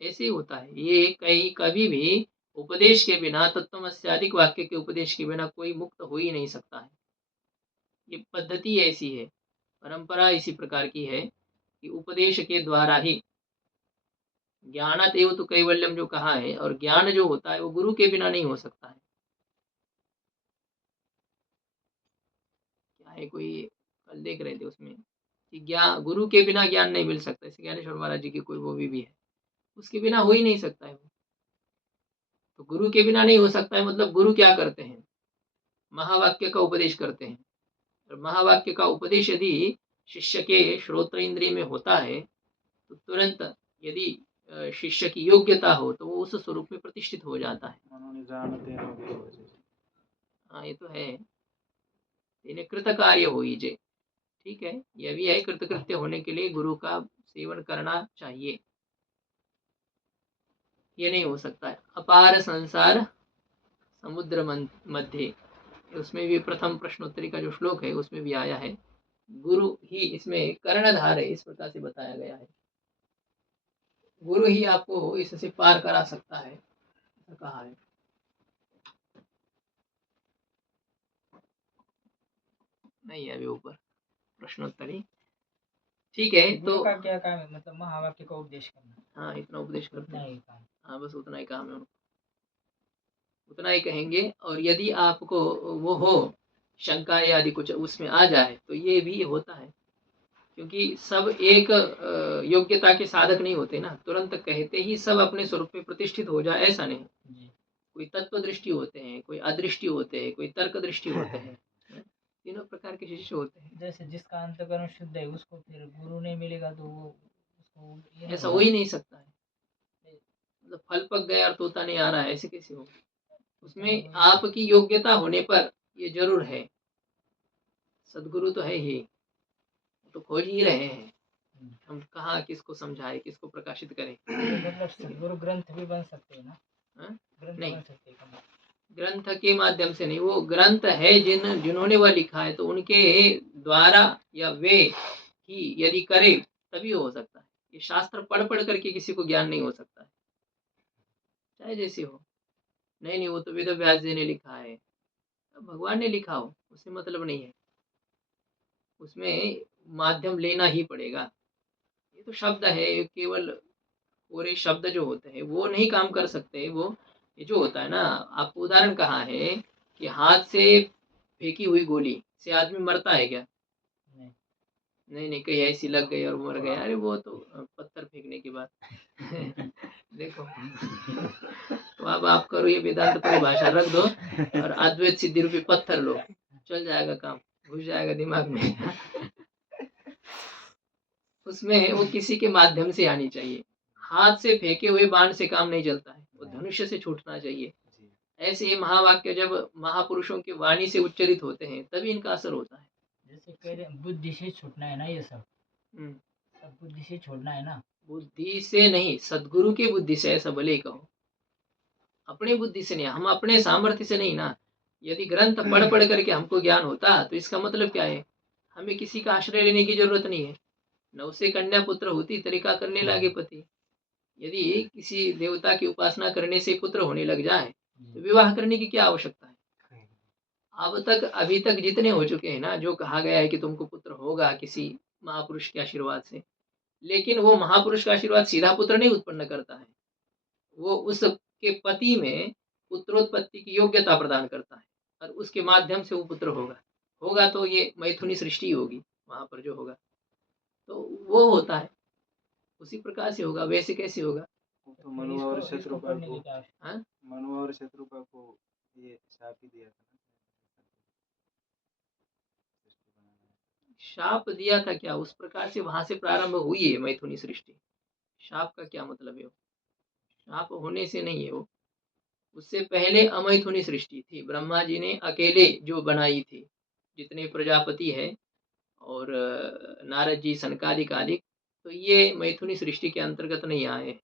ऐसे ही होता है, ये कभी भी उपदेश के बिना, तत्वमस्यादिक वाक्य के उपदेश के बिना कोई मुक्त हो ही नहीं सकता है। ये पद्धति ऐसी है, परंपरा इसी प्रकार की है कि उपदेश के द्वारा ही ज्ञानात एव तो कैवल्यम जो कहा है, और ज्ञान जो होता है वो गुरु के बिना नहीं हो सकता है। क्या है, कोई कल देख रहे थे उसमें कि गुरु के बिना ज्ञान नहीं मिल सकता। जैसे ज्ञानेश्वर महाराज जी की कोई वो भी है, उसके बिना हो ही नहीं सकता है वो। तो गुरु के बिना नहीं हो सकता है, मतलब गुरु क्या करते हैं, महावाक्य का उपदेश करते हैं। और महावाक्य का उपदेश यदि शिष्य के श्रोत्र इंद्रिय में होता है तो तुरंत, यदि शिष्य की योग्यता हो तो वो उस स्वरूप में प्रतिष्ठित हो जाता है। हाँ, ये तो है। इन्हें कृत कार्य हो जे, ठीक है, यह भी है, कृतकृत्य होने के लिए गुरु का सेवन करना चाहिए। ये नहीं हो सकता है। अपार संसार समुद्र मध्य, उसमें भी प्रथम प्रश्नोत्तरी का जो श्लोक है उसमें भी आया है, गुरु ही इसमें कर्णधार है, इस प्रकार से बताया गया है। गुरु ही आपको इससे पार करा सकता है, ऐसा कहा है। नहीं है अभी ऊपर प्रश्नोत्तरी, ठीक है। तो का क्या काम है, मतलब महावाक्य का उपदेश करना। हाँ, इतना उपदेश करते हैं। काम। हाँ, बस उतना ही काम है, उतना ही कहेंगे। और यदि आपको वो हो शंका या आदि कुछ उसमें आ जाए तो ये भी होता है, क्योंकि सब एक योग्यता के साधक नहीं होते ना, तुरंत कहते ही सब अपने स्वरूप में प्रतिष्ठित हो जाए, ऐसा नहीं। कोई तत्व दृष्टि होते हैं, कोई अदृष्टि होते हैं, कोई तर्क दृष्टि होते हैं, तीनों प्रकार के शिष्य होते हैं। जैसे जिसका अंतकरण शुद्ध है उसको फिर गुरु नहीं मिलेगा तो वो उसको ऐसा हो ही नहीं सकता है। मतलब फल पक गया और तोता नहीं आ रहा है, ऐसे कैसे हो? उसमें आपकी योग्यता होने पर ये जरूर है। सदगुरु तो है ही, तो खोज ही रहे हैं, हम कहाँ किसको समझाए, किसको प्रकाशित करें। मतलब सदगुरु ग्रंथ भी बन सकते हैं ना? ग्रंथ नहीं, बन सकते हैं। ग्रंथ के माध्यम से नहीं, वो ग्रंथ है जिन्होंने वह लिखा है, तो उनके द्वारा या वे ही यदि करे तभी हो सकता है। ये शास्त्र पढ़ पढ़ करके किसी को ज्ञान नहीं हो सकता है, चाहे जैसे हो। नहीं, वो तो वेद व्यास जी ने लिखा है, भगवान ने लिखा हो, उससे मतलब नहीं है, उसमें माध्यम लेना ही पड़ेगा। ये तो शब्द है, केवल पूरे शब्द जो होते हैं वो नहीं काम कर सकते। वो ये जो होता है ना, आपको उदाहरण कहा है कि हाथ से फेंकी हुई गोली से आदमी मरता है क्या? नहीं, कहीं ऐसी लग गई और मर गया, अरे वो तो पत्थर फेंकने के बाद देखो। तो अब आप करो ये वेदांत परिभाषा रख दो और अद्वैत सिद्धि रूपी पत्थर लो, चल जाएगा काम, घुस जाएगा दिमाग में। उसमें वो किसी के माध्यम से आनी चाहिए। हाथ से फेंके हुए बाण से काम नहीं चलता है, वो धनुष्य से छूटना चाहिए। ऐसे ही महावाक्य जब महापुरुषों की वाणी से उच्चरित होते हैं तभी इनका असर होता है। जैसे कह रहे बुद्धि से छूटना है ना, ये सब सब बुद्धि से छोड़ना है ना। बुद्धि से नहीं, सदगुरु की बुद्धि से, ऐसा भले ही कहो, अपने बुद्धि से नहीं, हम अपने सामर्थ्य से नहीं ना। यदि ग्रंथ पढ़ पढ़ करके हमको ज्ञान होता तो इसका मतलब क्या है, हमें किसी का आश्रय लेने की जरूरत नहीं है। नव से कन्या पुत्र होती तरीका करने लगे पति। यदि किसी देवता की उपासना करने से पुत्र होने लग जाए तो विवाह करने की क्या आवश्यकता है? अभी तक जितने हो चुके हैं ना, जो कहा गया है कि तुमको पुत्र होगा किसी महापुरुष के आशीर्वाद से, लेकिन वो महापुरुष का आशीर्वाद सीधा पुत्र नहीं उत्पन्न करता है, वो उसके पति में पुत्रोत्पत्ति की योग्यता प्रदान करता है, और उसके माध्यम से वो पुत्र होगा तो ये मैथुनी सृष्टि होगी वहां पर जो होगा, तो वो होता है उसी प्रकार से होगा। वैसे कैसे होगा? तो मनु और शत्रुपा को, मनु और शत्रुपा को ये शाप ही दिया था, शाप दिया था क्या? उस प्रकार से वहां से प्रारंभ हुई है मैथुनी सृष्टि। शाप का क्या मतलब है? शाप होने से नहीं है वो, उससे पहले अमैथुनी सृष्टि थी, ब्रह्मा जी ने अकेले जो बनाई थी, जितने प्रजापति है और नारद जी, सनकादिक आदि, तो ये मैथुनी सृष्टि के अंतर्गत नहीं आए।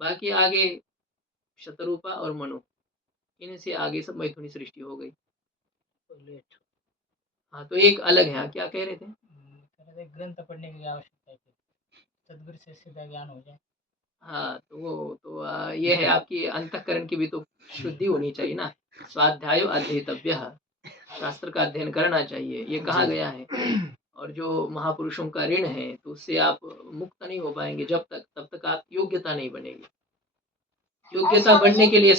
बाकी आगे शतरूपा और मनु, इनसे आगे सब मैथुनी सृष्टि हो गई। हाँ, तो एक अलग है। क्या कह रहे थे? ग्रंथ पढ़ने की आवश्यकता है, सदगुरु से सीधा ज्ञान हो जाए। हाँ, तो वो तो ये है, आपकी अंतःकरण की भी तो शुद्धि होनी चाहिए ना। स्वाध्यायो अध्येतव्य, शास्त्र का अध्ययन करना चाहिए, ये कहा गया है। और जो महापुरुषों का ऋण है, तो उससे आप मुक्त नहीं हो पाएँगे तब तक आप योग्यता नहीं बनेगी। योग्यता बढ़ने के लिए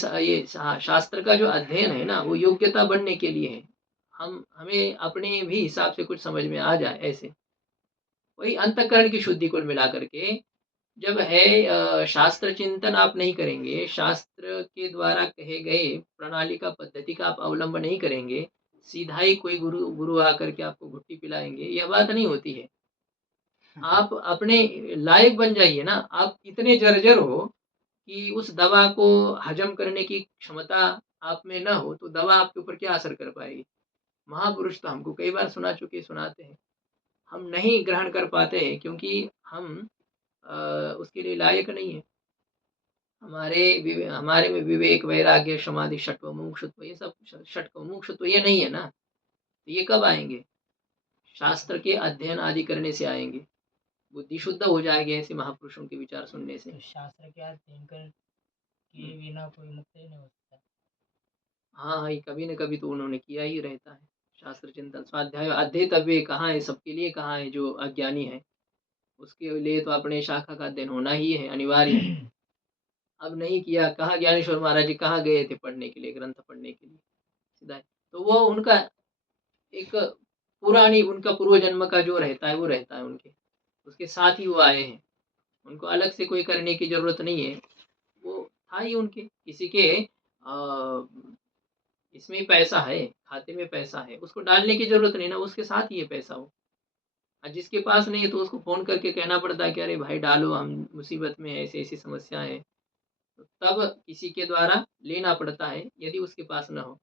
शास्त्र का जो अध्ययन है ना, वो योग्यता बढ़ने के लिए है। हमें अपने भी हिसाब से कुछ समझ में आ जाए ऐसे। वही अंतःकरण की शुद्धि कुल मिला करके जब है शास्त्र चिंतन आप नहीं करेंगे, शास्त्र के द्वारा कहे गए प्रणाली का पद्धति का आप अवलंबन नहीं करेंगे, सीधा ही कोई गुरु गुरु आकर के आपको घुट्टी पिलाएँगे, यह बात नहीं होती है। आप अपने लायक बन जाइए ना, आप इतने जर्जर हो कि उस दवा को हजम करने की क्षमता आप में ना हो, तो दवा आपके ऊपर क्या असर कर पाएगी? महापुरुष तो हमको कई बार सुना चुके, सुनाते हैं। हम नहीं ग्रहण कर पाते हैं क्योंकि हम अ, उसके लिए लायक नहीं है। हमारे में विवेक, वैराग्य, समाधि, षट्व, मुमुक्षुत्व ये सब षट्व, मुमुक्षुत्व ये नहीं है ना, तो ये कब आएँगे? शास्त्र के अध्ययन आदि करने से आएँगे। बुद्धि शुद्ध हो जाएगी ऐसे महापुरुषों के विचार सुनने से। तो शास्त्र के अध्ययन कर किए बिना कोई मुक्त ही नहीं हो सकता। हाँ, हाँ, ये कभी न कभी तो उन्होंने किया ही रहता है। शास्त्र चिंतन, स्वाध्याय, अध्येतव्य कहाँ है, सबके लिए कहाँ है जो अज्ञानी है। उसके लिए तो अपने शाखा का अध्ययन होना ही है, अनिवार्य है। अब नहीं किया, कहाँ ज्ञानेश्वर महाराज जी कहाँ गए थे पढ़ने के लिए, ग्रंथ पढ़ने के लिए? सीधा तो वो उनका एक उनका पूर्व जन्म का जो रहता है, वो रहता है उनके। उसके साथ ही वो आए हैं। उनको अलग से कोई करने की ज़रूरत नहीं है। वो था ही उनके, किसी के इसमें पैसा है, खाते में पैसा है, उसको डालने की ज़रूरत नहीं ना, उसके साथ ही है पैसा वो। और जिसके पास नहीं है तो उसको फ़ोन करके कहना पड़ता है कि अरे भाई डालो, हम मुसीबत में हैं, ऐसी-ऐसी समस्या है। तो तब किसी के द्वारा लेना पड़ता है, यदि उसके पास ना हो।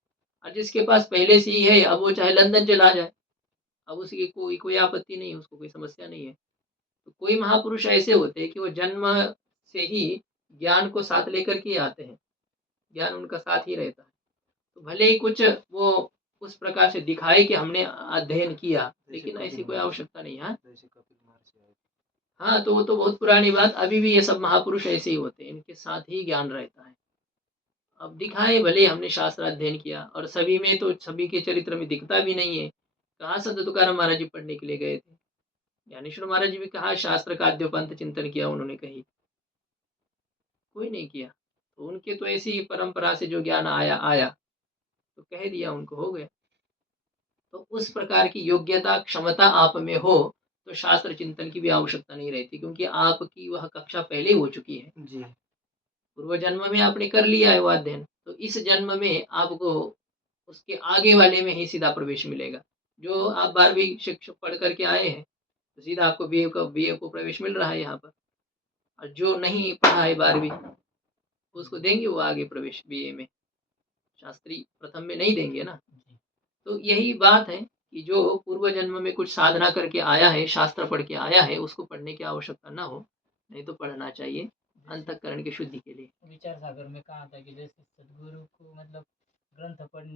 और जिसके पास पहले से ही है, अब वो चाहे लंदन चला जाए, अब उसकी कोई कोई आपत्ति नहीं है, उसको कोई समस्या नहीं है। तो कोई महापुरुष ऐसे होते हैं कि वो जन्म से ही ज्ञान को साथ लेकर के आते हैं, ज्ञान उनका साथ ही रहता है। तो भले ही कुछ वो उस प्रकार से दिखाए कि हमने अध्ययन किया, लेकिन ऐसी कोई आवश्यकता नहीं है। हाँ? हाँ, तो वो तो बहुत पुरानी बात, अभी भी ये सब महापुरुष ऐसे ही होते हैं, इनके साथ ही ज्ञान रहता है। अब दिखाए भले हमने शास्त्र अध्ययन किया, और सभी में तो सभी के चरित्र में दिखता भी नहीं है। कहाँ संत तुकाराम महाराज जी पढ़ने के लिए गए थे? ज्ञानेश्वर महाराज जी भी कहाँ शास्त्र का आद्योपंत चिंतन किया उन्होंने कहीं? कोई नहीं किया। तो उनके तो ऐसी ही परंपरा से जो ज्ञान आया, आया, तो कह दिया उनको, हो गया। तो उस प्रकार की योग्यता, क्षमता आप में हो, तो शास्त्र चिंतन की भी आवश्यकता नहीं रहती, क्योंकि आपकी वह कक्षा पहले ही हो चुकी है। जी। पूर्व जन्म में आपने कर लिया है वो अध्ययन, तो इस जन्म में आपको उसके आगे वाले में ही सीधा प्रवेश मिलेगा। जो आप 12वीं शिक्षा पढ़ करके आए हैं, तो सीधा आपको बीए को प्रवेश मिल रहा है यहाँ पर। और जो नहीं पढ़ा है 12वीं, उसको देंगे वो आगे प्रवेश बीए में, शास्त्री प्रथम में नहीं देंगे ना। तो यही बात है कि जो पूर्व जन्म में कुछ साधना करके आया है, शास्त्र पढ़ के आया है, उसको पढ़ने की आवश्यकता ना हो, नहीं तो पढ़ना चाहिए अंतःकरण की शुद्धि के लिए। विचार सागर में कहा था कि जैसे सदगुरु को मतलब ग्रंथ पढ़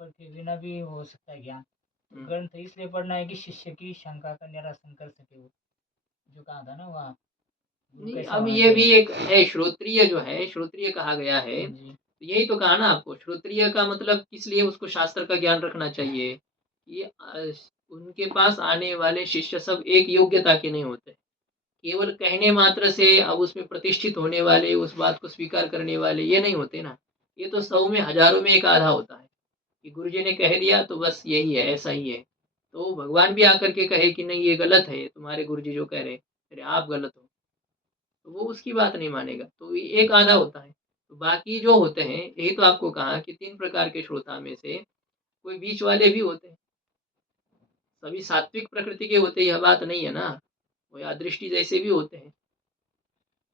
पढ़ के बिना भी हो सकता है ज्ञान। तो ग्रंथ इसलिए पढ़ना है कि शिष्य की शंका का निरासन कर सके वो, जो कहा था ना वहाँ। नहीं, अब ये भी एक है, श्रोत्रिय जो है, श्रोत्रिय कहा गया है। जी। तो यही तो कहा ना आपको, श्रोत्रिय का मतलब किस लिए उसको शास्त्र का ज्ञान रखना चाहिए? ये उनके पास आने वाले शिष्य सब एक योग्यता के नहीं होते। केवल कहने मात्र से अब उसमें प्रतिष्ठित होने वाले, उस बात को स्वीकार करने वाले, ये नहीं होते ना। ये तो 100 में, हज़ारों में एक आधा होता है कि गुरुजी ने कह दिया तो बस यही है, ऐसा ही है। तो भगवान भी आकर के कहे कि नहीं ये गलत है, तुम्हारे गुरुजी जो कह रहे हैं, अरे आप गलत हो, तो वो उसकी बात नहीं मानेगा। तो ये एक आधा होता है। तो बाकी जो होते हैं, यही तो आपको कहा कि 3 प्रकार के श्रोता में से कोई बीच वाले भी होते हैं। सभी सात्विक प्रकृति के होते, यह बात नहीं है ना। कोई अदृष्टि जैसे भी होते हैं,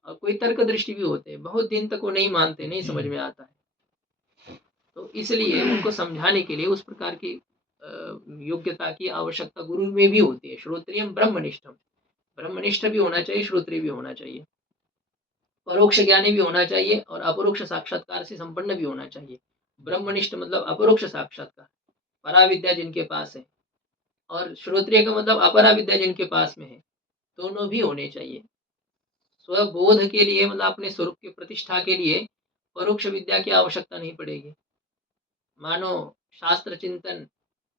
और कोई तर्क दृष्टि भी होते हैं। बहुत दिन तक वो नहीं मानते, नहीं समझ में आता है। तो इसलिए उनको समझाने के लिए उस प्रकार की योग्यता की आवश्यकता गुरु में भी होती है। श्रोत्रियम ब्रह्मनिष्ठम, ब्रह्मनिष्ठ भी होना चाहिए, श्रोत्रिय भी होना चाहिए, परोक्ष ज्ञानी भी होना चाहिए, और अपरोक्ष साक्षात्कार से संपन्न भी होना चाहिए। ब्रह्मनिष्ठ मतलब अपरोक्ष साक्षात्कार, पराविद्या जिनके पास है, और श्रोत्रिय का मतलब अपरा विद्या जिनके पास में है, दोनों भी होने चाहिए। स्वबोध के लिए मतलब अपने स्वरूप की प्रतिष्ठा के लिए परोक्ष विद्या की आवश्यकता नहीं पड़ेगी। मानो शास्त्र चिंतन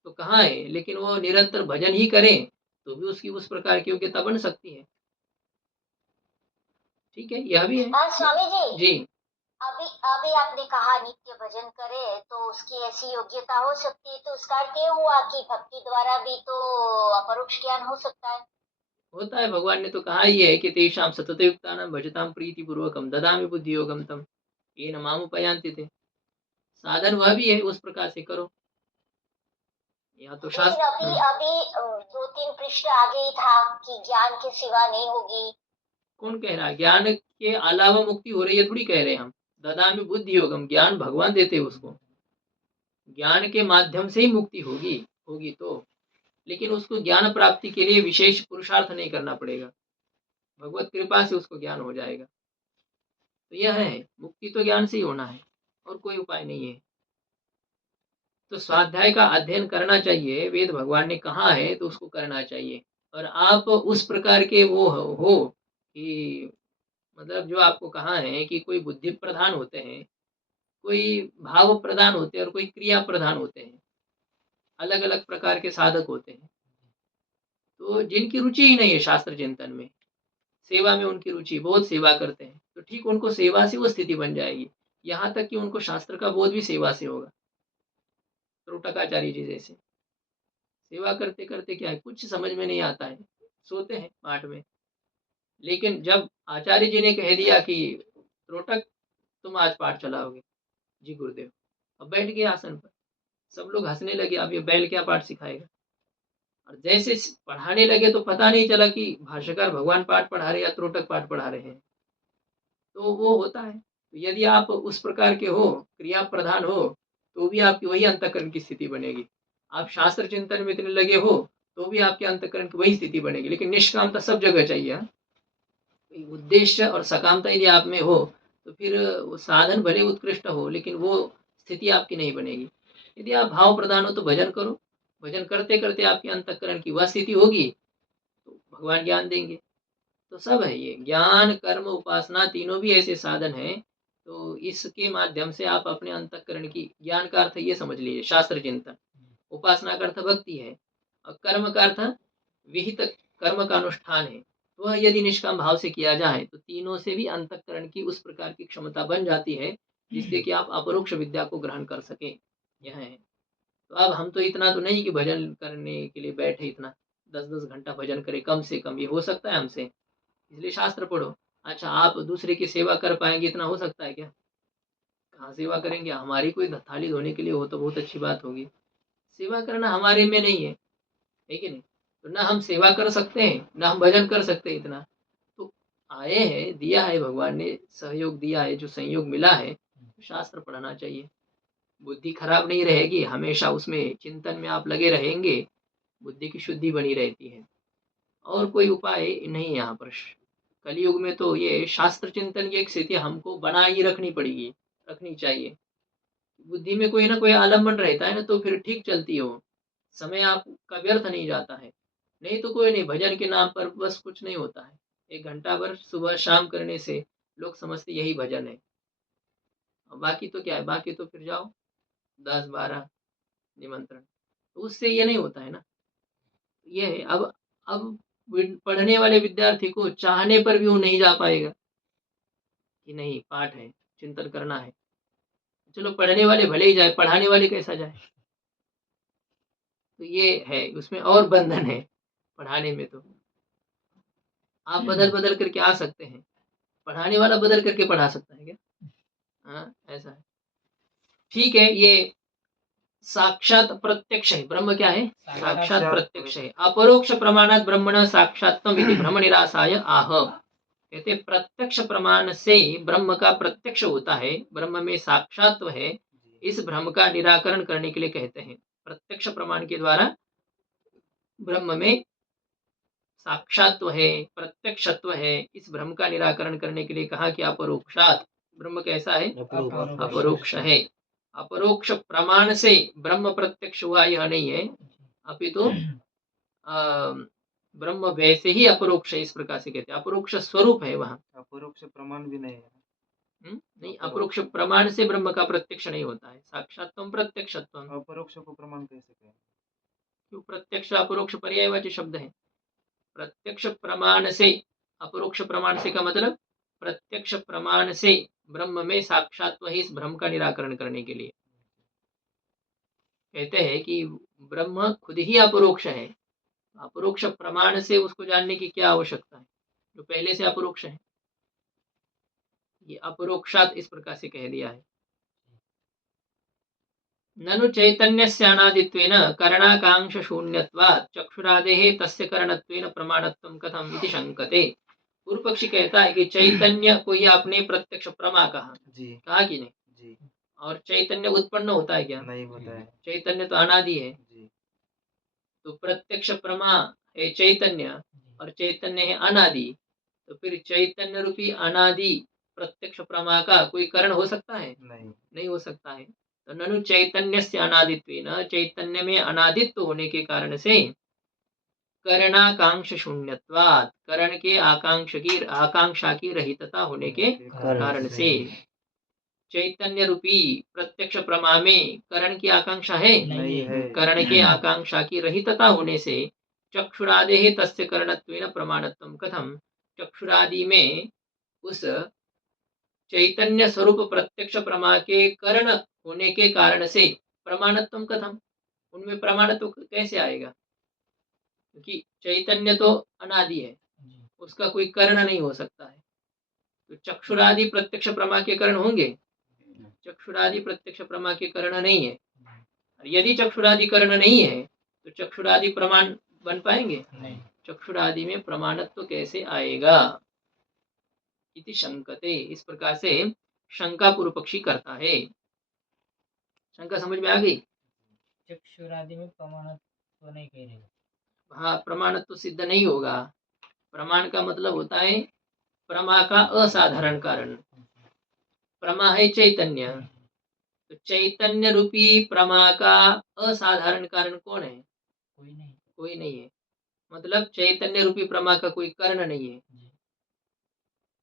तो कहाँ है, लेकिन वो निरंतर भजन ही करें तो भी उसकी उस प्रकार की योग्यता बन सकती है। ठीक है, यह भी है। हाँ स्वामी जी, जी अभी अभी आपने कहा नित्य भजन करे तो उसकी ऐसी योग्यता हो सकती है, तो उसका अर्थ ये हुआ कि भक्ति द्वारा भी तो अपरोक्ष ज्ञान हो सकता है। होता है, भगवान ने तो कहा ही है कि तेषां सततयुक्तानां भजतां प्रीतिपूर्वकं ददामि बुद्धियोगं तम् येन मामुपयान्ति ते। साधन वह भी है, उस प्रकार से करो। या तो लेकिन शास्त्र अभी अभी 2-3 पृष्ठ आगे ही था कि ज्ञान के सिवा नहीं होगी। कौन कह रहा है ज्ञान के अलावा मुक्ति हो रही है, थोड़ी कह रहे हैं हम। ददामि बुद्धि योगम, ज्ञान भगवान देते हैं उसको, ज्ञान के माध्यम से ही मुक्ति होगी होगी तो, लेकिन उसको ज्ञान प्राप्ति के लिए विशेष पुरुषार्थ नहीं करना पड़ेगा, भगवत कृपा से उसको ज्ञान हो जाएगा। तो यह है, मुक्ति तो ज्ञान से ही होना है और कोई उपाय नहीं है। तो स्वाध्याय का अध्ययन करना चाहिए, वेद भगवान ने कहा है तो उसको करना चाहिए। और आप उस प्रकार के वो हो कि मतलब जो आपको कहा है कि कोई बुद्धि प्रधान होते हैं, कोई भाव प्रधान होते हैं और कोई क्रिया प्रधान होते हैं, अलग अलग प्रकार के साधक होते हैं। तो जिनकी रुचि ही नहीं है शास्त्र चिंतन में, सेवा में उनकी रुचि, बहुत सेवा करते हैं, तो ठीक उनको सेवा से वो स्थिति बन जाएगी। यहाँ तक कि उनको शास्त्र का बोध भी सेवा से होगा। त्रोटकाचार्य जी जैसे सेवा करते करते क्या है, कुछ समझ में नहीं आता है, सोते हैं पाठ में। लेकिन जब आचार्य जी ने कह दिया कि त्रोटक तुम आज पाठ चलाओगे, जी गुरुदेव, अब बैठ गए आसन पर, सब लोग हंसने लगे, अब ये बैल क्या पाठ सिखाएगा। और जैसे पढ़ाने लगे तो पता नहीं चला कि भाष्यकार भगवान पाठ पढ़ा रहे या त्रोटक पाठ पढ़ा रहे हैं। तो वो होता है। तो यदि आप उस प्रकार के हो, क्रिया प्रधान हो, तो भी आपकी वही अंतःकरण की स्थिति बनेगी। आप शास्त्र चिंतन में इतने लगे हो तो भी आपके अंतःकरण की वही स्थिति बनेगी। लेकिन निष्कामता सब जगह चाहिए। उद्देश्य और सकामता यदि आप में हो तो फिर वो साधन भले उत्कृष्ट हो लेकिन वो स्थिति आपकी नहीं बनेगी। यदि आप भाव प्रधान हो तो भजन करो, भजन करते करते आपके अंतःकरण की वह स्थिति होगी तो भगवान ज्ञान देंगे। तो सब है, ये ज्ञान कर्म उपासना तीनों भी ऐसे साधन हैं। तो इसके माध्यम से आप अपने अंतःकरण की, ज्ञान का अर्थ ये समझ लीजिए शास्त्र चिंतन, उपासना का अर्थ भक्ति है और कर्म का अर्थ विहित कर्म का अनुष्ठान है। वह यदि निष्काम भाव से किया जाए तो तीनों से भी अंतःकरण की उस प्रकार की क्षमता बन जाती है जिससे कि आप अपरोक्ष विद्या को ग्रहण कर सके। यह है। तो अब हम तो इतना तो नहीं कि भजन करने के लिए बैठे, इतना 10-10 घंटा भजन करें, कम से कम ये हो सकता है हमसे, इसलिए शास्त्र पढ़ो। अच्छा, आप दूसरे की सेवा कर पाएंगे, इतना हो सकता है क्या? कहाँ सेवा करेंगे? हमारी कोई थाली धोने के लिए हो तो बहुत अच्छी बात होगी। सेवा करना हमारे में नहीं है कि नहीं? तो ना हम सेवा कर सकते हैं ना हम भजन कर सकते हैं इतना। तो आए हैं, दिया है भगवान ने, सहयोग दिया है, जो संयोग मिला है, शास्त्र पढ़ना चाहिए। बुद्धि खराब नहीं रहेगी, हमेशा उसमें चिंतन में आप लगे रहेंगे, बुद्धि की शुद्धि बनी रहती है। और कोई उपाय नहीं है यहाँ पर। कलयुग में तो ये शास्त्र चिंतन की एक स्थिति हमको बना ही रखनी पड़ेगी, रखनी चाहिए। बुद्धि में कोई ना कोई आलम्बन रहता है ना तो फिर ठीक चलती हो, समय आपका व्यर्थ नहीं जाता है। नहीं तो कोई नहीं, भजन के नाम पर बस कुछ नहीं होता है। 1 घंटा भर सुबह शाम करने से लोग समझते यही भजन है। और बाकी तो क्या है, बाकी तो फिर जाओ 10-12 निमंत्रण, तो उससे ये नहीं होता है ना। ये है, अब पढ़ने वाले विद्यार्थी को चाहने पर भी वो नहीं जा पाएगा कि नहीं पाठ है, चिंतन करना है। चलो पढ़ने वाले भले ही जाए, पढ़ाने वाले कैसा जाए? तो ये है, उसमें और बंधन है पढ़ाने में। तो आप बदल बदल करके आ सकते हैं, पढ़ाने वाला बदल करके पढ़ा सकता है क्या? हाँ, ऐसा है। ठीक है, ये साक्षात प्रत्यक्ष है, ब्रह्म क्या है? साक्षात प्रत्यक्ष है। अपरोक्ष प्रमाणात ब्रह्मण साक्षात्म इति ब्रह्म निरासाय आह। कहते प्रत्यक्ष प्रमाण से ब्रह्म का प्रत्यक्ष होता है, ब्रह्म में साक्षात्व है, इस भ्रम का निराकरण करने के लिए कहते हैं। प्रत्यक्ष प्रमाण के द्वारा ब्रह्म में साक्षात्व है, प्रत्यक्षत्व है, इस भ्रम का निराकरण करने के लिए कहा कि अपरोक्षात, ब्रह्म कैसा है? अपरोक्ष है। अपरोक्ष प्रमाण से ब्रह्म प्रत्यक्ष हुआ यह नहीं है, अपितु ब्रह्म वैसे ही अपरोक्ष है, इस प्रकार से कहते हैं। अपरोक्ष स्वरूप है वहाँ, अपरोक्ष प्रमाण भी नहीं है। नहीं, अपरोक्ष प्रमाण से ब्रह्म का प्रत्यक्ष नहीं होता है। साक्षात्म प्रत्यक्षत्वम, अपरोक्ष को प्रमाण कैसे कहें? क्यों? प्रत्यक्ष अपरोक्ष पर्यायवाची शब्द है। प्रत्यक्ष प्रमाण से, अपरोक्ष प्रमाण से का मतलब प्रत्यक्ष प्रमाण से ब्रह्म में साक्षात्व है, इस भ्रम का निराकरण करने के लिए कहते हैं कि ब्रह्म खुद ही अपरोक्ष है, अपरोक्ष प्रमाण से उसको जानने की क्या आवश्यकता है, जो पहले से अपरोक्ष है। ये अपरोक्षात इस प्रकार से कह दिया है। ननु चैतन्यस्य अनादित्वेन करणाकांक्ष शून्यत्वात् चक्षुरादेः तस्य करणत्वेन प्रमाणत्वं कथम इति शंकते। पूर्व पक्षी कहता है कि चैतन्य को ही आपने प्रत्यक्ष प्रमा कहा जी कहा कि नहीं जी और चैतन्य उत्पन्न होता है क्या? नहीं होता है चैतन्य तो अनादि है। जी तो प्रत्यक्ष प्रमा है चैतन्य और चैतन्य है अनादि, तो फिर चैतन्य रूपी अनादि प्रत्यक्ष प्रमा का कोई कारण हो सकता है? नहीं हो सकता है। तो ननु चैतन्य से अनादित्वेन, चैतन्य में अनादित्व होने के कारण से करणाकांक्ष शून्यत्वात्, करण के आकांक्षा की रहितता होने के कारण से चैतन्य रूपी प्रत्यक्ष प्रमा में करण की आकांक्षा है? नहीं है। करण के आकांक्षा की रहितता होने से चक्षुरादे तस्य करणत्वेन प्रमाणत्वं कथम, चक्षुरादि में उस चैतन्य स्वरूप प्रत्यक्ष प्रमा के करण होने के कारण से प्रमाणत्वं कथम, उनमें प्रमाणत्व कैसे आएगा? क्योंकि चैतन्य तो अनादि है, उसका कोई कर्ण नहीं हो सकता है। तो चक्षुरादि प्रत्यक्ष प्रमा के कर्ण होंगे? चक्षुरादि प्रत्यक्ष प्रमा के कर्ण नहीं है। यदि चक्षुरादि कर्ण नहीं है तो चक्षुरादि प्रमाण बन पाएंगे? चक्षुरादि में प्रमाणत्व कैसे आएगा? इति शंकते, इस प्रकार से शंका पूर्व पक्षी करता है। शंका समझ में आ गई? चक्षुरादि में प्रमाणत्व नहीं कह रहे। हाँ, प्रमाणत्व सिद्ध नहीं होगा। प्रमाण का मतलब होता है प्रमा का असाधारण कारण। प्रमा है चैतन्य, तो चैतन्य रूपी प्रमा का असाधारण कारण कौन है? कोई नहीं है। मतलब चैतन्य रूपी प्रमा का कोई कर्ण नहीं है।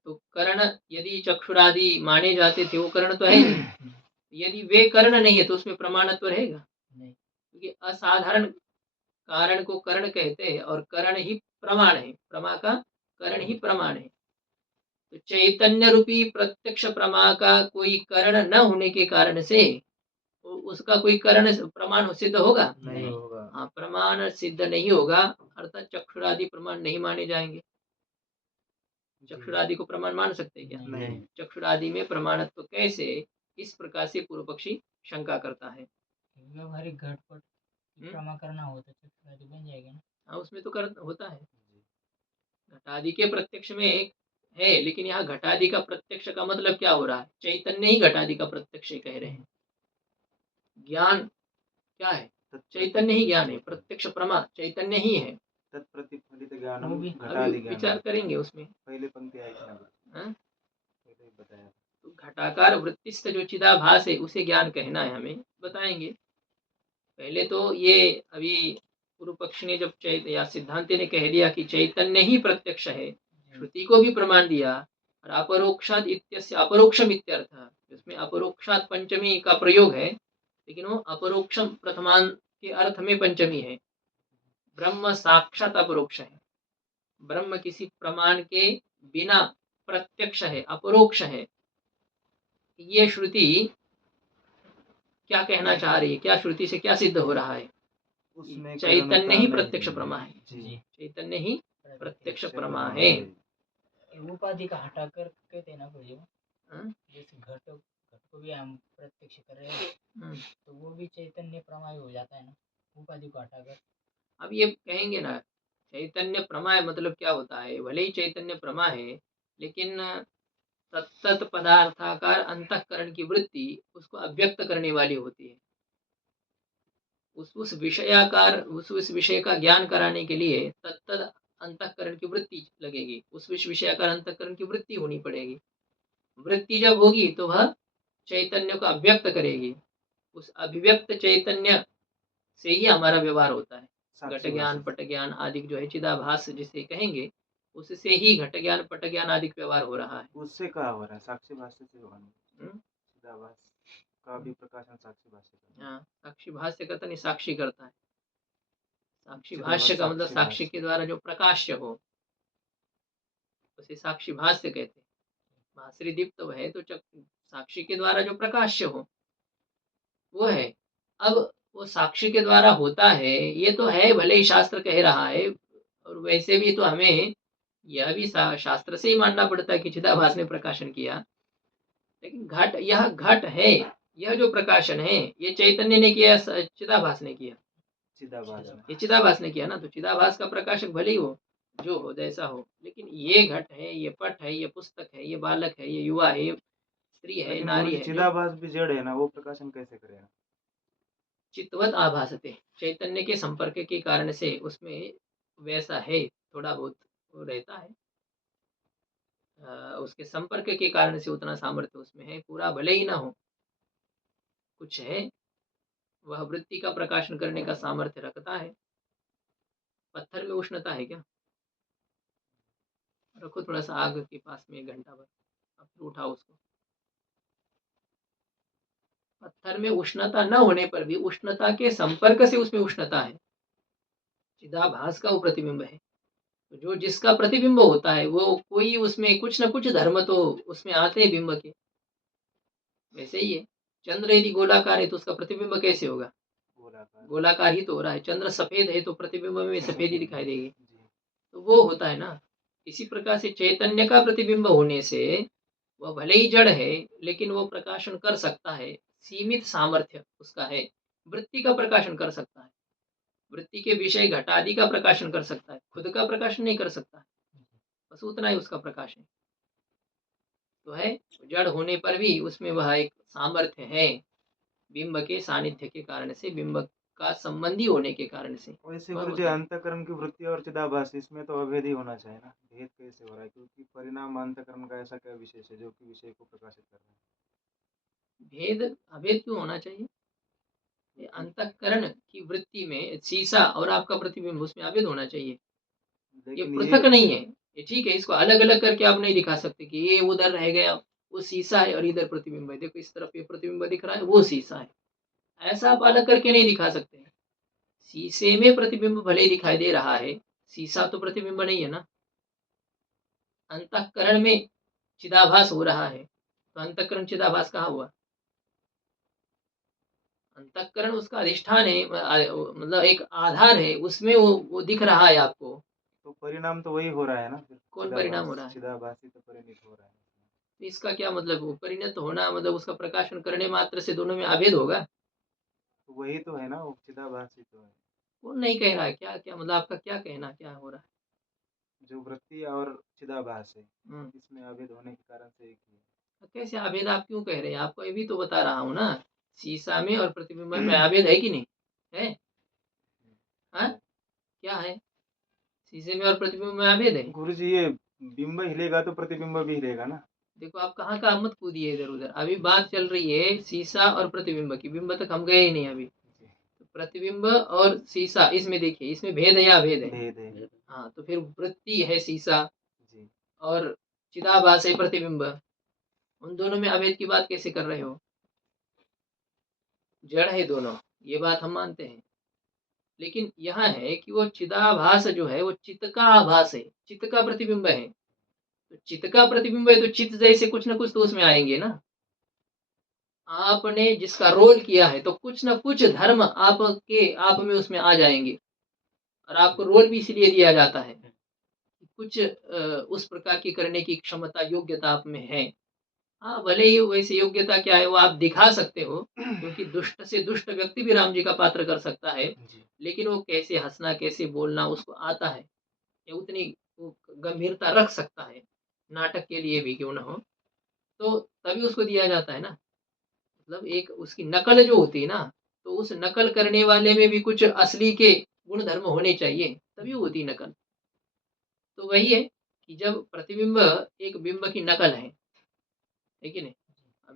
तो कर्ण यदि चक्षुरादि माने जाते थे, वो कर्ण तो है नहीं। यदि वे कर्ण नहीं है तो उसमें प्रमाणत्व रहेगा? क्योंकि असाधारण कारण को कर्ण कहते हैं और कर्ण ही प्रमाण है, प्रमा का कर्ण ही प्रमाण है। तो चैतन्य रूपी प्रत्यक्ष प्रमा का कोई कर्ण न होने के कारण से उसका कोई कर्ण प्रमाण सिद्ध होगा? नहीं होगा। हाँ, प्रमाण सिद्ध नहीं होगा, अर्थात चक्षुरादि प्रमाण नहीं माने जाएंगे। चक्षुरादि को प्रमाण मान सकते हैं क्या? नहीं। चक्षुरादि में प्रमाणत्व कैसे, इस प्रकार से पूर्व पक्षी शंका करता है। व्यवहारिक घटपट प्रमा करना हो तो चक्षुरादि बन जाएगा ना? हाँ, उसमें तो कर होता है। घटादि के प्रत्यक्ष में एक है, लेकिन यहाँ घटादि का प्रत्यक्ष का मतलब क्या हो रहा है? चैतन्य ही घटादि का प्रत्यक्ष कह रहे हैं। ज्ञान क्या है? चैतन्य ही ज्ञान है, प्रत्यक्ष प्रमा चैतन्य ही है। तत्प्रतिफलित ज्ञानम अभी घटादि ज्ञानम। विचार करेंगे उसमें। पहले पंक्ति आई थी ना, पहले बताया। तो घटाकार वृत्तिस्थ जो चिदाभास है उसे ज्ञान कहना है, हमें बताएंगे। पहले तो ये अभी पूर्व पक्ष ने जब या सिद्धांति ने कह दिया कि चैतन्य ही प्रत्यक्ष है, श्रुति को भी प्रमाण दिया, और अपरोक्षात इत्यस्य अपरोक्षम इत्यर्थ, इसमें अपरोक्षात पंचमी का प्रयोग है, लेकिन वो अपरोक्षम प्रथमान के अर्थ में पंचमी है। ब्रह्म साक्षात अपरोक्ष है, ब्रह्म किसी प्रमाण के बिना प्रत्यक्ष है, अपरोक्ष है। ये श्रुति क्या कहना चाह रही है? क्या श्रुति से क्या सिद्ध हो रहा है? चैतन्य ही प्रत्यक्ष प्रमा है। चैतन्य ही प्रत्यक्ष प्रमा है। उपाधि का हटाकर कहते हैं ना प्रभु, जैसे घट को भी हम प्रत्यक्ष कर रहे हैं तो वो भी चैतन्य प्रमा हो जाता है ना, उपाधि को हटाकर। अब ये कहेंगे ना चैतन्य प्रमा है, मतलब क्या होता है? भले ही चैतन्य प्रमा है, लेकिन तत्त पदार्थाकार अंतःकरण की वृत्ति उसको अव्यक्त करने वाली होती है। उस विषयाकार उस विषय का ज्ञान कराने के लिए तत्त अंतःकरण की वृत्ति लगेगी, उस विषयाकार अंतःकरण की वृत्ति होनी पड़ेगी। वृत्ति जब होगी तो वह चैतन्य को अव्यक्त करेगी। उस अभिव्यक्त चैतन्य से ही हमारा व्यवहार होता है। घट ज्ञान पट ज्ञान आदि जो है चिदाभास जिसे कहेंगे, उससे ही घट ज्ञान पट ज्ञान आदि व्यवहार हो रहा है। उससे क्या हो रहा है? साक्षी भाष्य से हो रहा है। चिदाभास का भी प्रकाशन साक्षी भाष्य। हाँ, साक्षी भाष्य करता नहीं, साक्षी करता है। साक्षी भाष्य का मतलब साक्षी के द्वारा जो प्रकाश्य हो उसे साक्षी भाष्य कहते हैं। भास्री दीप्त है तो साक्षी के द्वारा जो प्रकाश्य हो वो है। अब वो साक्षी के द्वारा होता है ये तो है, भले ही शास्त्र कह रहा है, और वैसे भी तो हमें यह भी शास्त्र से ही मानना पड़ता है कि चिदाभास ने प्रकाशन किया। लेकिन यह घट है, यह जो प्रकाशन है ये चैतन्य ने किया, चिदाभास ने किया, ये चिदाभास ने किया ना। तो चिदाभास का प्रकाशक भले ही हो, जो हो जैसा हो, लेकिन ये घट है, ये पट है, ये पुस्तक है, ये बालक है, ये युवा है, स्त्री है, नारी है। चिदाभास भी जड़ है ना, वो प्रकाशन कैसे करेगा? चित्तवत आभासते, चैतन्य के संपर्क के कारण से उसमें वैसा है, थोड़ा बहुत वो रहता है, उसके संपर्क के कारण से उतना सामर्थ्य उसमें है, पूरा भले ही ना हो, कुछ है, वह वृत्ति का प्रकाशन करने का सामर्थ्य रखता है। पत्थर में उष्णता है क्या? रखो थोड़ा सा आग के पास में 1 घंटा भर, अब फिर उठाओ उसको। पत्थर में उष्णता न होने पर भी उष्णता के संपर्क से उसमें उष्णता है। चिदाभास का वो प्रतिबिंब है, तो जो जिसका प्रतिबिंब होता है वो कोई उसमें कुछ न कुछ धर्म तो उसमें आते हैं बिंब के। वैसे ही है, चंद्र यदि गोलाकार है तो उसका प्रतिबिंब कैसे होगा? गोलाकार ही तो हो रहा है। चंद्र सफेद है तो प्रतिबिंब में सफेदी दिखाई देगी, तो वो होता है ना। इसी प्रकार से चैतन्य का प्रतिबिंब होने से वह भले ही जड़ है लेकिन वो प्रकाशन कर सकता है, सीमित सामर्थ्य उसका है, वृत्ति का प्रकाशन कर सकता है, वृत्ति के विषय घटादि का प्रकाशन कर सकता है, खुद का प्रकाशन नहीं कर सकता है, बस उतना ही उसका प्रकाशन तो है। जड़ होने पर भी उसमें वह एक सामर्थ्य है, बिंब के सानिध्य के कारण से, बिंब का संबंधी होने के कारण से। वैसे गुरुजी अंतःकरण की वृत्ति और चिदाभास इसमें तो अभेद ही होना चाहिए ना, भेद कैसे हो रहा है? क्योंकि परिणाम अंतःकरण का ऐसा क्या विशेष है जो कि विषय को प्रकाशित कर रहा है? भेद अभेद क्यों होना चाहिए? अंतःकरण की वृत्ति में शीशा और आपका प्रतिबिंब, उसमें अभेद होना चाहिए। ये पृथक नहीं है, ये ठीक है, इसको अलग अलग करके आप नहीं दिखा सकते कि ये उधर रह गया, वो शीशा है और इधर प्रतिबिंब है, देखो इस तरफ ये प्रतिबिंब दिख रहा है, वो शीशा है, ऐसा आप अलग करके नहीं दिखा सकते। शीशे में प्रतिबिंब भले ही दिखाई दे रहा है, शीशा तो प्रतिबिंब नहीं है ना। अंतःकरण में चिदाभास हो रहा है, तो अंतःकरण चिदाभास कहाँ हुआ? अंतःकरण उसका अधिष्ठान है, मतलब एक आधार है, उसमें वो दिख रहा है आपको। तो परिणाम तो वही हो रहा है ना। कौन परिणाम हो रहा है? चिदाभासी तो परिणित हो रहा है। तो इसका क्या मतलब? वो परिणत होना मतलब उसका प्रकाशन करने मात्र से दोनों में अभेद होगा? तो वही तो है ना, वो चिदाभासी तो है। वो नहीं कह रहा है, क्या क्या मतलब आपका क्या कहना, क्या हो रहा है? जो वृत्ति और चिदाभास है इसमें अभेद होने के कारण से एक ही है। कैसे अभेद आप क्यों कह रहे हैं? आपको ये भी तो बता रहा हूँ ना, शीशा में और प्रतिबिंब में अभेद है कि नहीं है? हाँ, क्या है? शीशे में और प्रतिबिंब में अभेद है। गुरुजी ये बिंब हिलेगा तो प्रतिबिंब भी हिलेगा ना। देखो आप कहाँ का मत कूदिए इधर उधर, अभी बात चल रही है शीशा और प्रतिबिंब की, बिंब तक हम गए ही नहीं अभी। तो प्रतिबिंब और शीशा, इसमें देखिए, इसमें भेद है या अभेद है? भेद है। हाँ, तो फिर वृत्ति है शीशा और चिदाभास है प्रतिबिंब, उन दोनों में अभेद की बात कैसे कर रहे हो? जड़ है दोनों, ये बात हम मानते हैं, लेकिन यहाँ है कि वो चिदाभास जो है वो चित्त का आभास है, चित्त का प्रतिबिंब है। तो चित्त का प्रतिबिंब है तो चित्त जैसे कुछ ना कुछ तो उसमें आएंगे ना। आपने जिसका रोल किया है तो कुछ ना कुछ धर्म आप में उसमें आ जाएंगे, और आपको रोल भी इसलिए दिया जाता है कुछ उस प्रकार की करने की क्षमता, योग्यता आप में है। हाँ, भले ही वैसे योग्यता क्या है वो आप दिखा सकते हो, क्योंकि दुष्ट से दुष्ट व्यक्ति भी राम जी का पात्र कर सकता है, लेकिन वो कैसे हंसना, कैसे बोलना उसको आता है, ये उतनी गंभीरता रख सकता है, नाटक के लिए भी क्यों ना हो, तो तभी उसको दिया जाता है ना। मतलब एक उसकी नकल जो होती है ना, तो उस नकल करने वाले में भी कुछ असली के गुण धर्म होने चाहिए, तभी होती नकल। तो वही है कि जब प्रतिबिंब एक बिंब की नकल है कि नहीं,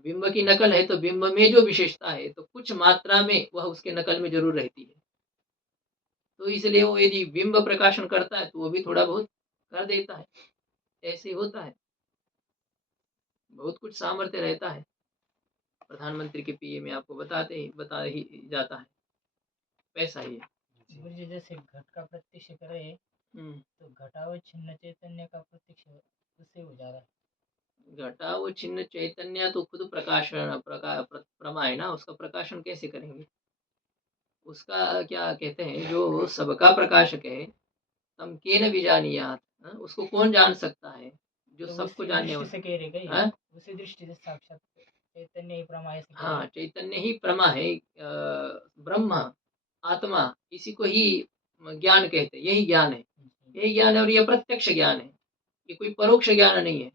बिंब की नकल है तो बिंब में जो विशेषता है तो कुछ मात्रा में वह उसके नकल में जरूर रहती है, तो इसलिए वो यदि बिंब प्रकाशन करता है तो वो भी थोड़ा बहुत कर देता है, ऐसे होता है, बहुत कुछ सामर्थ्य रहता है। प्रधानमंत्री के पीए में आपको बता ही जाता है, वैसा ही है। गुरु जी जैसे घट का प्रत्यक्ष करे तो घटावच्छिन्न चैतन्य का प्रत्यक्ष उससे हो जा रहा है। घटावच्छिन्न चैतन्य तो खुद प्रमा है ना, उसका प्रकाशन कैसे करेंगे? उसका क्या कहते हैं, जो सबका प्रकाशक है, तम केन विजानीयात, उसको कौन जान सकता है? जो तो सबको उसी जानने दृष्टि से वाला। कह रहे क्या ये? हाँ? उसी दृष्टि से साक्षात चैतन्य ही प्रमा ऐसे कह रहे हाँ, हैं। चैतन्य ही प्रमा है, ब्रह्म आत्मा, इसी को ही ज्ञान कहते हैं। यही ज्ञान है, यही ज्ञान है, और यह प्रत्यक्ष ज्ञान है, ये कोई परोक्ष ज्ञान नहीं है।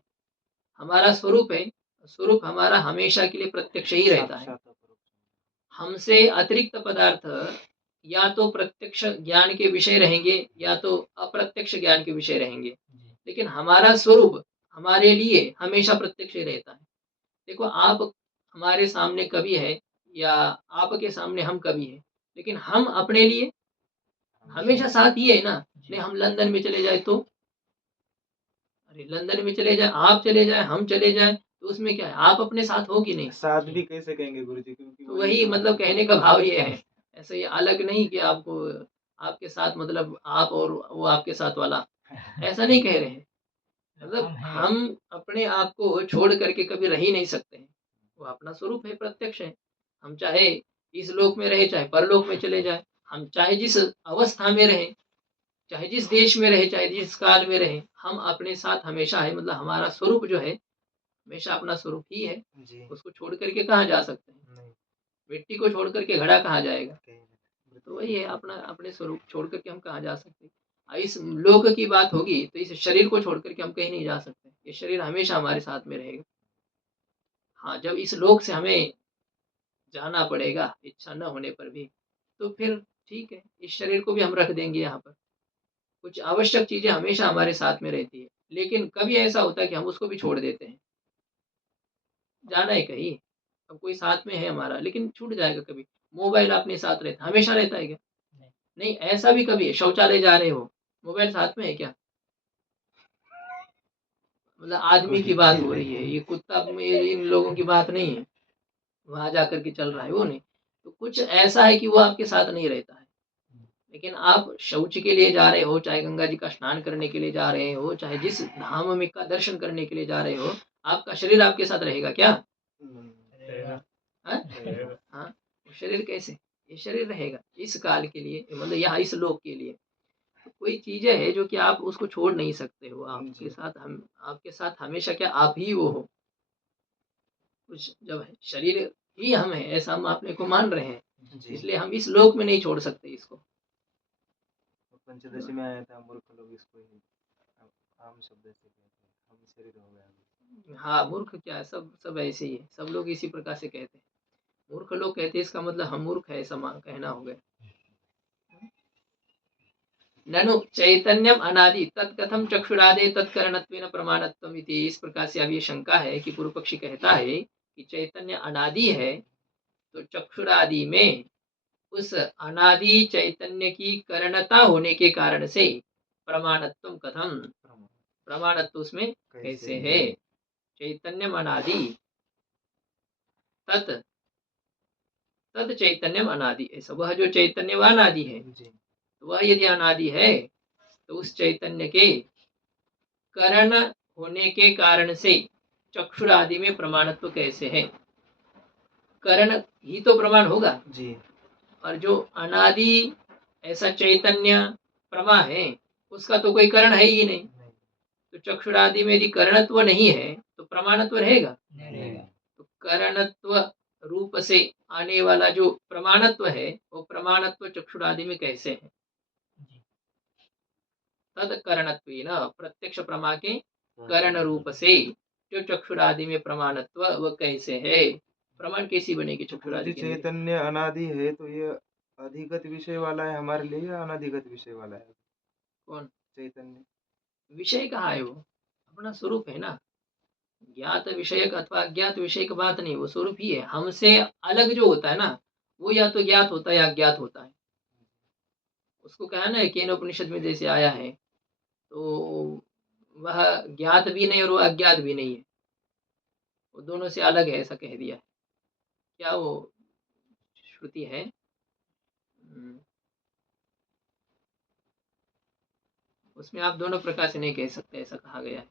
हमारा स्वरूप है, स्वरूप हमारा हमेशा के लिए प्रत्यक्ष ही रहता है। साक्षात अपरोक्ष। हमसे अतिरिक्त पदार्थ या तो प्रत्यक्ष ज्ञान के विषय रहेंगे या तो अप्रत्यक्ष ज्ञान के विषय रहेंगे, लेकिन हमारा स्वरूप हमारे लिए हमेशा प्रत्यक्ष ही रहता है। देखो, आप हमारे सामने कभी है या आपके सामने हम कभी है, लेकिन हम अपने लिए हमेशा साथ ही है ना। नहीं, हम लंदन में चले जाए तो, अरे लंदन में चले जाए, आप चले जाए, हम चले जाए, तो उसमें क्या है, आप अपने साथ हो कि नहीं? साथ भी कैसे कहेंगे गुरुजी, क्योंकि तो वही मतलब कहने का भाव ये है, ऐसे ये अलग नहीं कि आपको आपके साथ मतलब आप और वो आपके साथ वाला, ऐसा नहीं कह रहे हैं। मतलब हम अपने आप को छोड़ करके कभी रह ही नहीं सकते हैं, वो अपना स्वरूप है, प्रत्यक्ष है। हम चाहे इस लोक में रहे, चाहे परलोक में चले जाए, हम चाहे जिस अवस्था में रहे, चाहे जिस देश में रहे, चाहे जिस काल में रहे, हम अपने साथ हमेशा है। मतलब हमारा स्वरूप जो है हमेशा अपना स्वरूप ही है, उसको छोड़ करके कहाँ जा सकते हैं? मिट्टी को छोड़ करके घड़ा कहाँ जाएगा? तो वही है, अपना अपने स्वरूप छोड़ करके हम कहाँ जा सकते हैं? इस लोक की बात होगी तो इस शरीर को छोड़ करके हम कहीं नहीं जा सकते, ये शरीर हमेशा हमारे साथ में रहेगा। हाँ, जब इस लोक से हमें जाना पड़ेगा इच्छा न होने पर भी, तो फिर ठीक है, इस शरीर को भी हम रख देंगे यहाँ पर। कुछ आवश्यक चीजें हमेशा हमारे साथ में रहती है, लेकिन कभी ऐसा होता है कि हम उसको भी छोड़ देते हैं। जाना है कहीं, अब कोई साथ में है हमारा, लेकिन छूट जाएगा कभी। मोबाइल अपने साथ रहता हमेशा रहता है क्या? नहीं, ऐसा भी कभी है, शौचालय जा रहे हो, मोबाइल साथ में है क्या? मतलब आदमी की बात हो रही है, ये कुत्ता इन लोगों की बात नहीं है, वहां जाकर के चल रहा है वो नहीं। तो कुछ ऐसा है कि वो आपके साथ नहीं रहता है, लेकिन आप शौच के लिए जा रहे हो, चाहे गंगा जी का स्नान करने के लिए जा रहे हो, चाहे जिस धाम में का दर्शन करने के लिए जा रहे हो, आपका शरीर आपके साथ रहेगा क्या? हाँ, शरीर कैसे? ये शरीर रहेगा इस काल के लिए, मतलब यहाँ इस लोक के लिए। तो कोई चीजें है जो कि आप उसको छोड़ नहीं सकते हो, आपके साथ हम, आपके साथ हमेशा क्या आप ही वो हो। कुछ जब है, शरीर ही हम है ऐसा हम अपने को मान रहे हैं, इसलिए हम इस लोक में नहीं छोड़ सकते इसको। पंचदशी में आया था, मूर्ख लोग इसको ही आम शब्द से कहते हैं, हम शरीर हो गया। हाँ, मूर्ख क्या है, सब ऐसे ही है, सब लोग इसी प्रकार से कहते हैं। मूर्ख लोग कहते हैं, इसका मतलब हम मूर्ख है ऐसा कहना हो गया। ननु चैतन्यम अनादि तत्कथम चक्षुरादे तत्करणत्वेन प्रमाणत्वम इति। इस प्रकार से अब ये शंका है कि पूर्व पक्षी कहता है कि चैतन्य अनादि है, तो चक्षुरादि में उस अनादि चैतन्य की करणता होने के कारण से प्रमाणत्व कथम, प्रमाणत्व उसमें कैसे है? चैतन्यम अनादि तत् तद चैतन्यम अनादि, ऐसा वह जो चैतन्य वह अनादि है, तो वह यदि अनादि है तो उस चैतन्य के करण होने के कारण से चक्षुर आदि में प्रमाणत्व कैसे है? करण ही तो प्रमाण होगा जी। और जो अनादि ऐसा चैतन्य प्रमा है उसका तो कोई करण है ही नहीं, तो चक्षुर आदि में यदि करणत्व नहीं है तो प्रमाणत्व रहेगा? तो करणत्व रूप से आने वाला जो प्रमाणत्व है वो प्रमाणत्व चक्षुर आदि में कैसे है? तद करणत्वेन, प्रत्यक्ष प्रमा के करण रूप से जो चक्षुरादि में प्रमाणत्व वह कैसे है? प्रमाण कैसी बनेगी चक्षुरादि के? चैतन्य अनादि है तो ये अधिगत विषय वाला है हमारे लिए या अनाधिगत विषय वाला है? कौन चैतन्य विषय कहाँ है? वो अपना स्वरूप है ना, ज्ञात विषयक अथवा अज्ञात विषय की बात नहीं, वो स्वरूप ही है। हमसे अलग जो होता है ना, वो या तो ज्ञात होता है या अज्ञात होता है। उसको कहा ना केन उपनिषद में जैसे आया है, तो वह ज्ञात भी नहीं और वह अज्ञात भी नहीं है, वो दोनों से अलग है ऐसा कह दिया। क्या वो श्रुति है? उसमें आप दोनों प्रकार से नहीं कह सकते, ऐसा कहा गया है।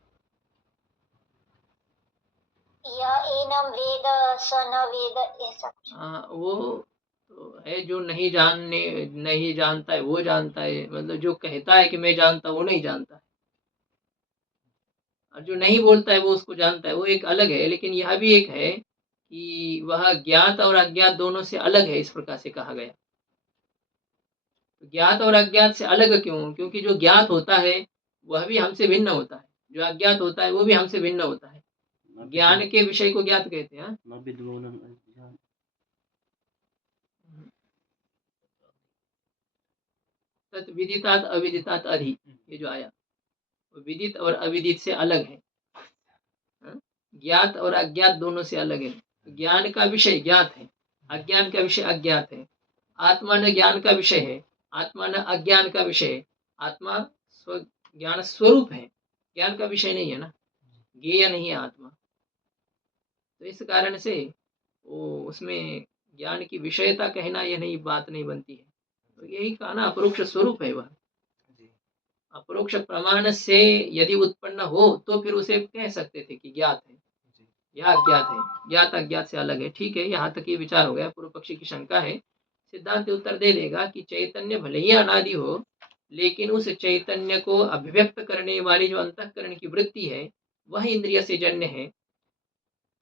एनम वेद स न वेद, ऐसा वो तो है जो नहीं जानता है वो जानता है, मतलब जो कहता है कि मैं जानता वो नहीं जानता है, और जो नहीं बोलता है वो उसको जानता है, वो एक अलग है। लेकिन यह भी एक है कि वह ज्ञात और अज्ञात दोनों से अलग है, इस प्रकार से कहा गया। ज्ञात और अज्ञात से अलग क्यों? क्योंकि जो ज्ञात होता है वह भी हमसे भिन्न होता है, जो अज्ञात होता है वो भी हमसे भिन्न होता है। ज्ञान के विषय को ज्ञात कहते हैं। तत् विदितात अविदितात अधि, ये जो आया विदित और अविदित से अलग है, ज्ञात और अज्ञात दोनों से अलग है। ज्ञान का विषय ज्ञात है, अज्ञान का विषय अज्ञात है। आत्मा न ज्ञान का विषय है, आत्मा न अज्ञान का विषय है। आत्मा ज्ञान स्वरूप है, ज्ञान का विषय नहीं है ना, ज्ञेय नहीं है आत्मा। तो इस कारण से वो उसमें ज्ञान की विषयता कहना यह नहीं, बात नहीं बनती है। तो यही कहा ना, अपरोक्ष स्वरूप है वह। अपरोक्ष प्रमाण से यदि उत्पन्न हो तो फिर उसे कह सकते थे कि ज्ञात है या अज्ञात है, ज्ञात अज्ञात से अलग है। ठीक है, यहाँ तक ये विचार हो गया। पूर्व पक्षी की शंका है, सिद्धांत उत्तर दे देगा कि चैतन्य भले ही अनादि हो, लेकिन उस चैतन्य को अभिव्यक्त करने वाली जो अंतःकरण की वृत्ति है वह इंद्रिय से जन्य है।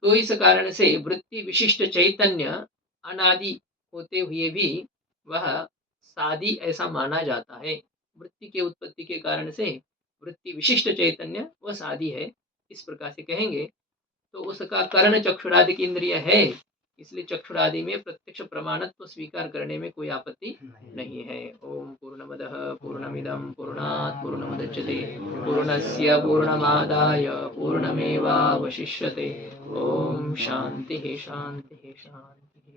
तो इस कारण से वृत्ति विशिष्ट चैतन्य अनादि होते हुए भी वह सादि ऐसा माना जाता है। वृत्ति के उत्पत्ति के कारण से वृत्ति विशिष्ट चैतन्य वह सादि है, इस प्रकार से कहेंगे। तो उसका कर्ण चक्षुरादि की इंद्रिय है, इसलिए चक्षुरादि में प्रत्यक्ष प्रमाणत्व स्वीकार करने में कोई आपत्ति नहीं है। ओम पूर्णमदः पूर्णमिदं पूर्णात् पूर्णमुदच्यते पूर्णस्य पूर्णमादाय पूर्णमेवावशिष्यते। ओम शांति शांति शांति।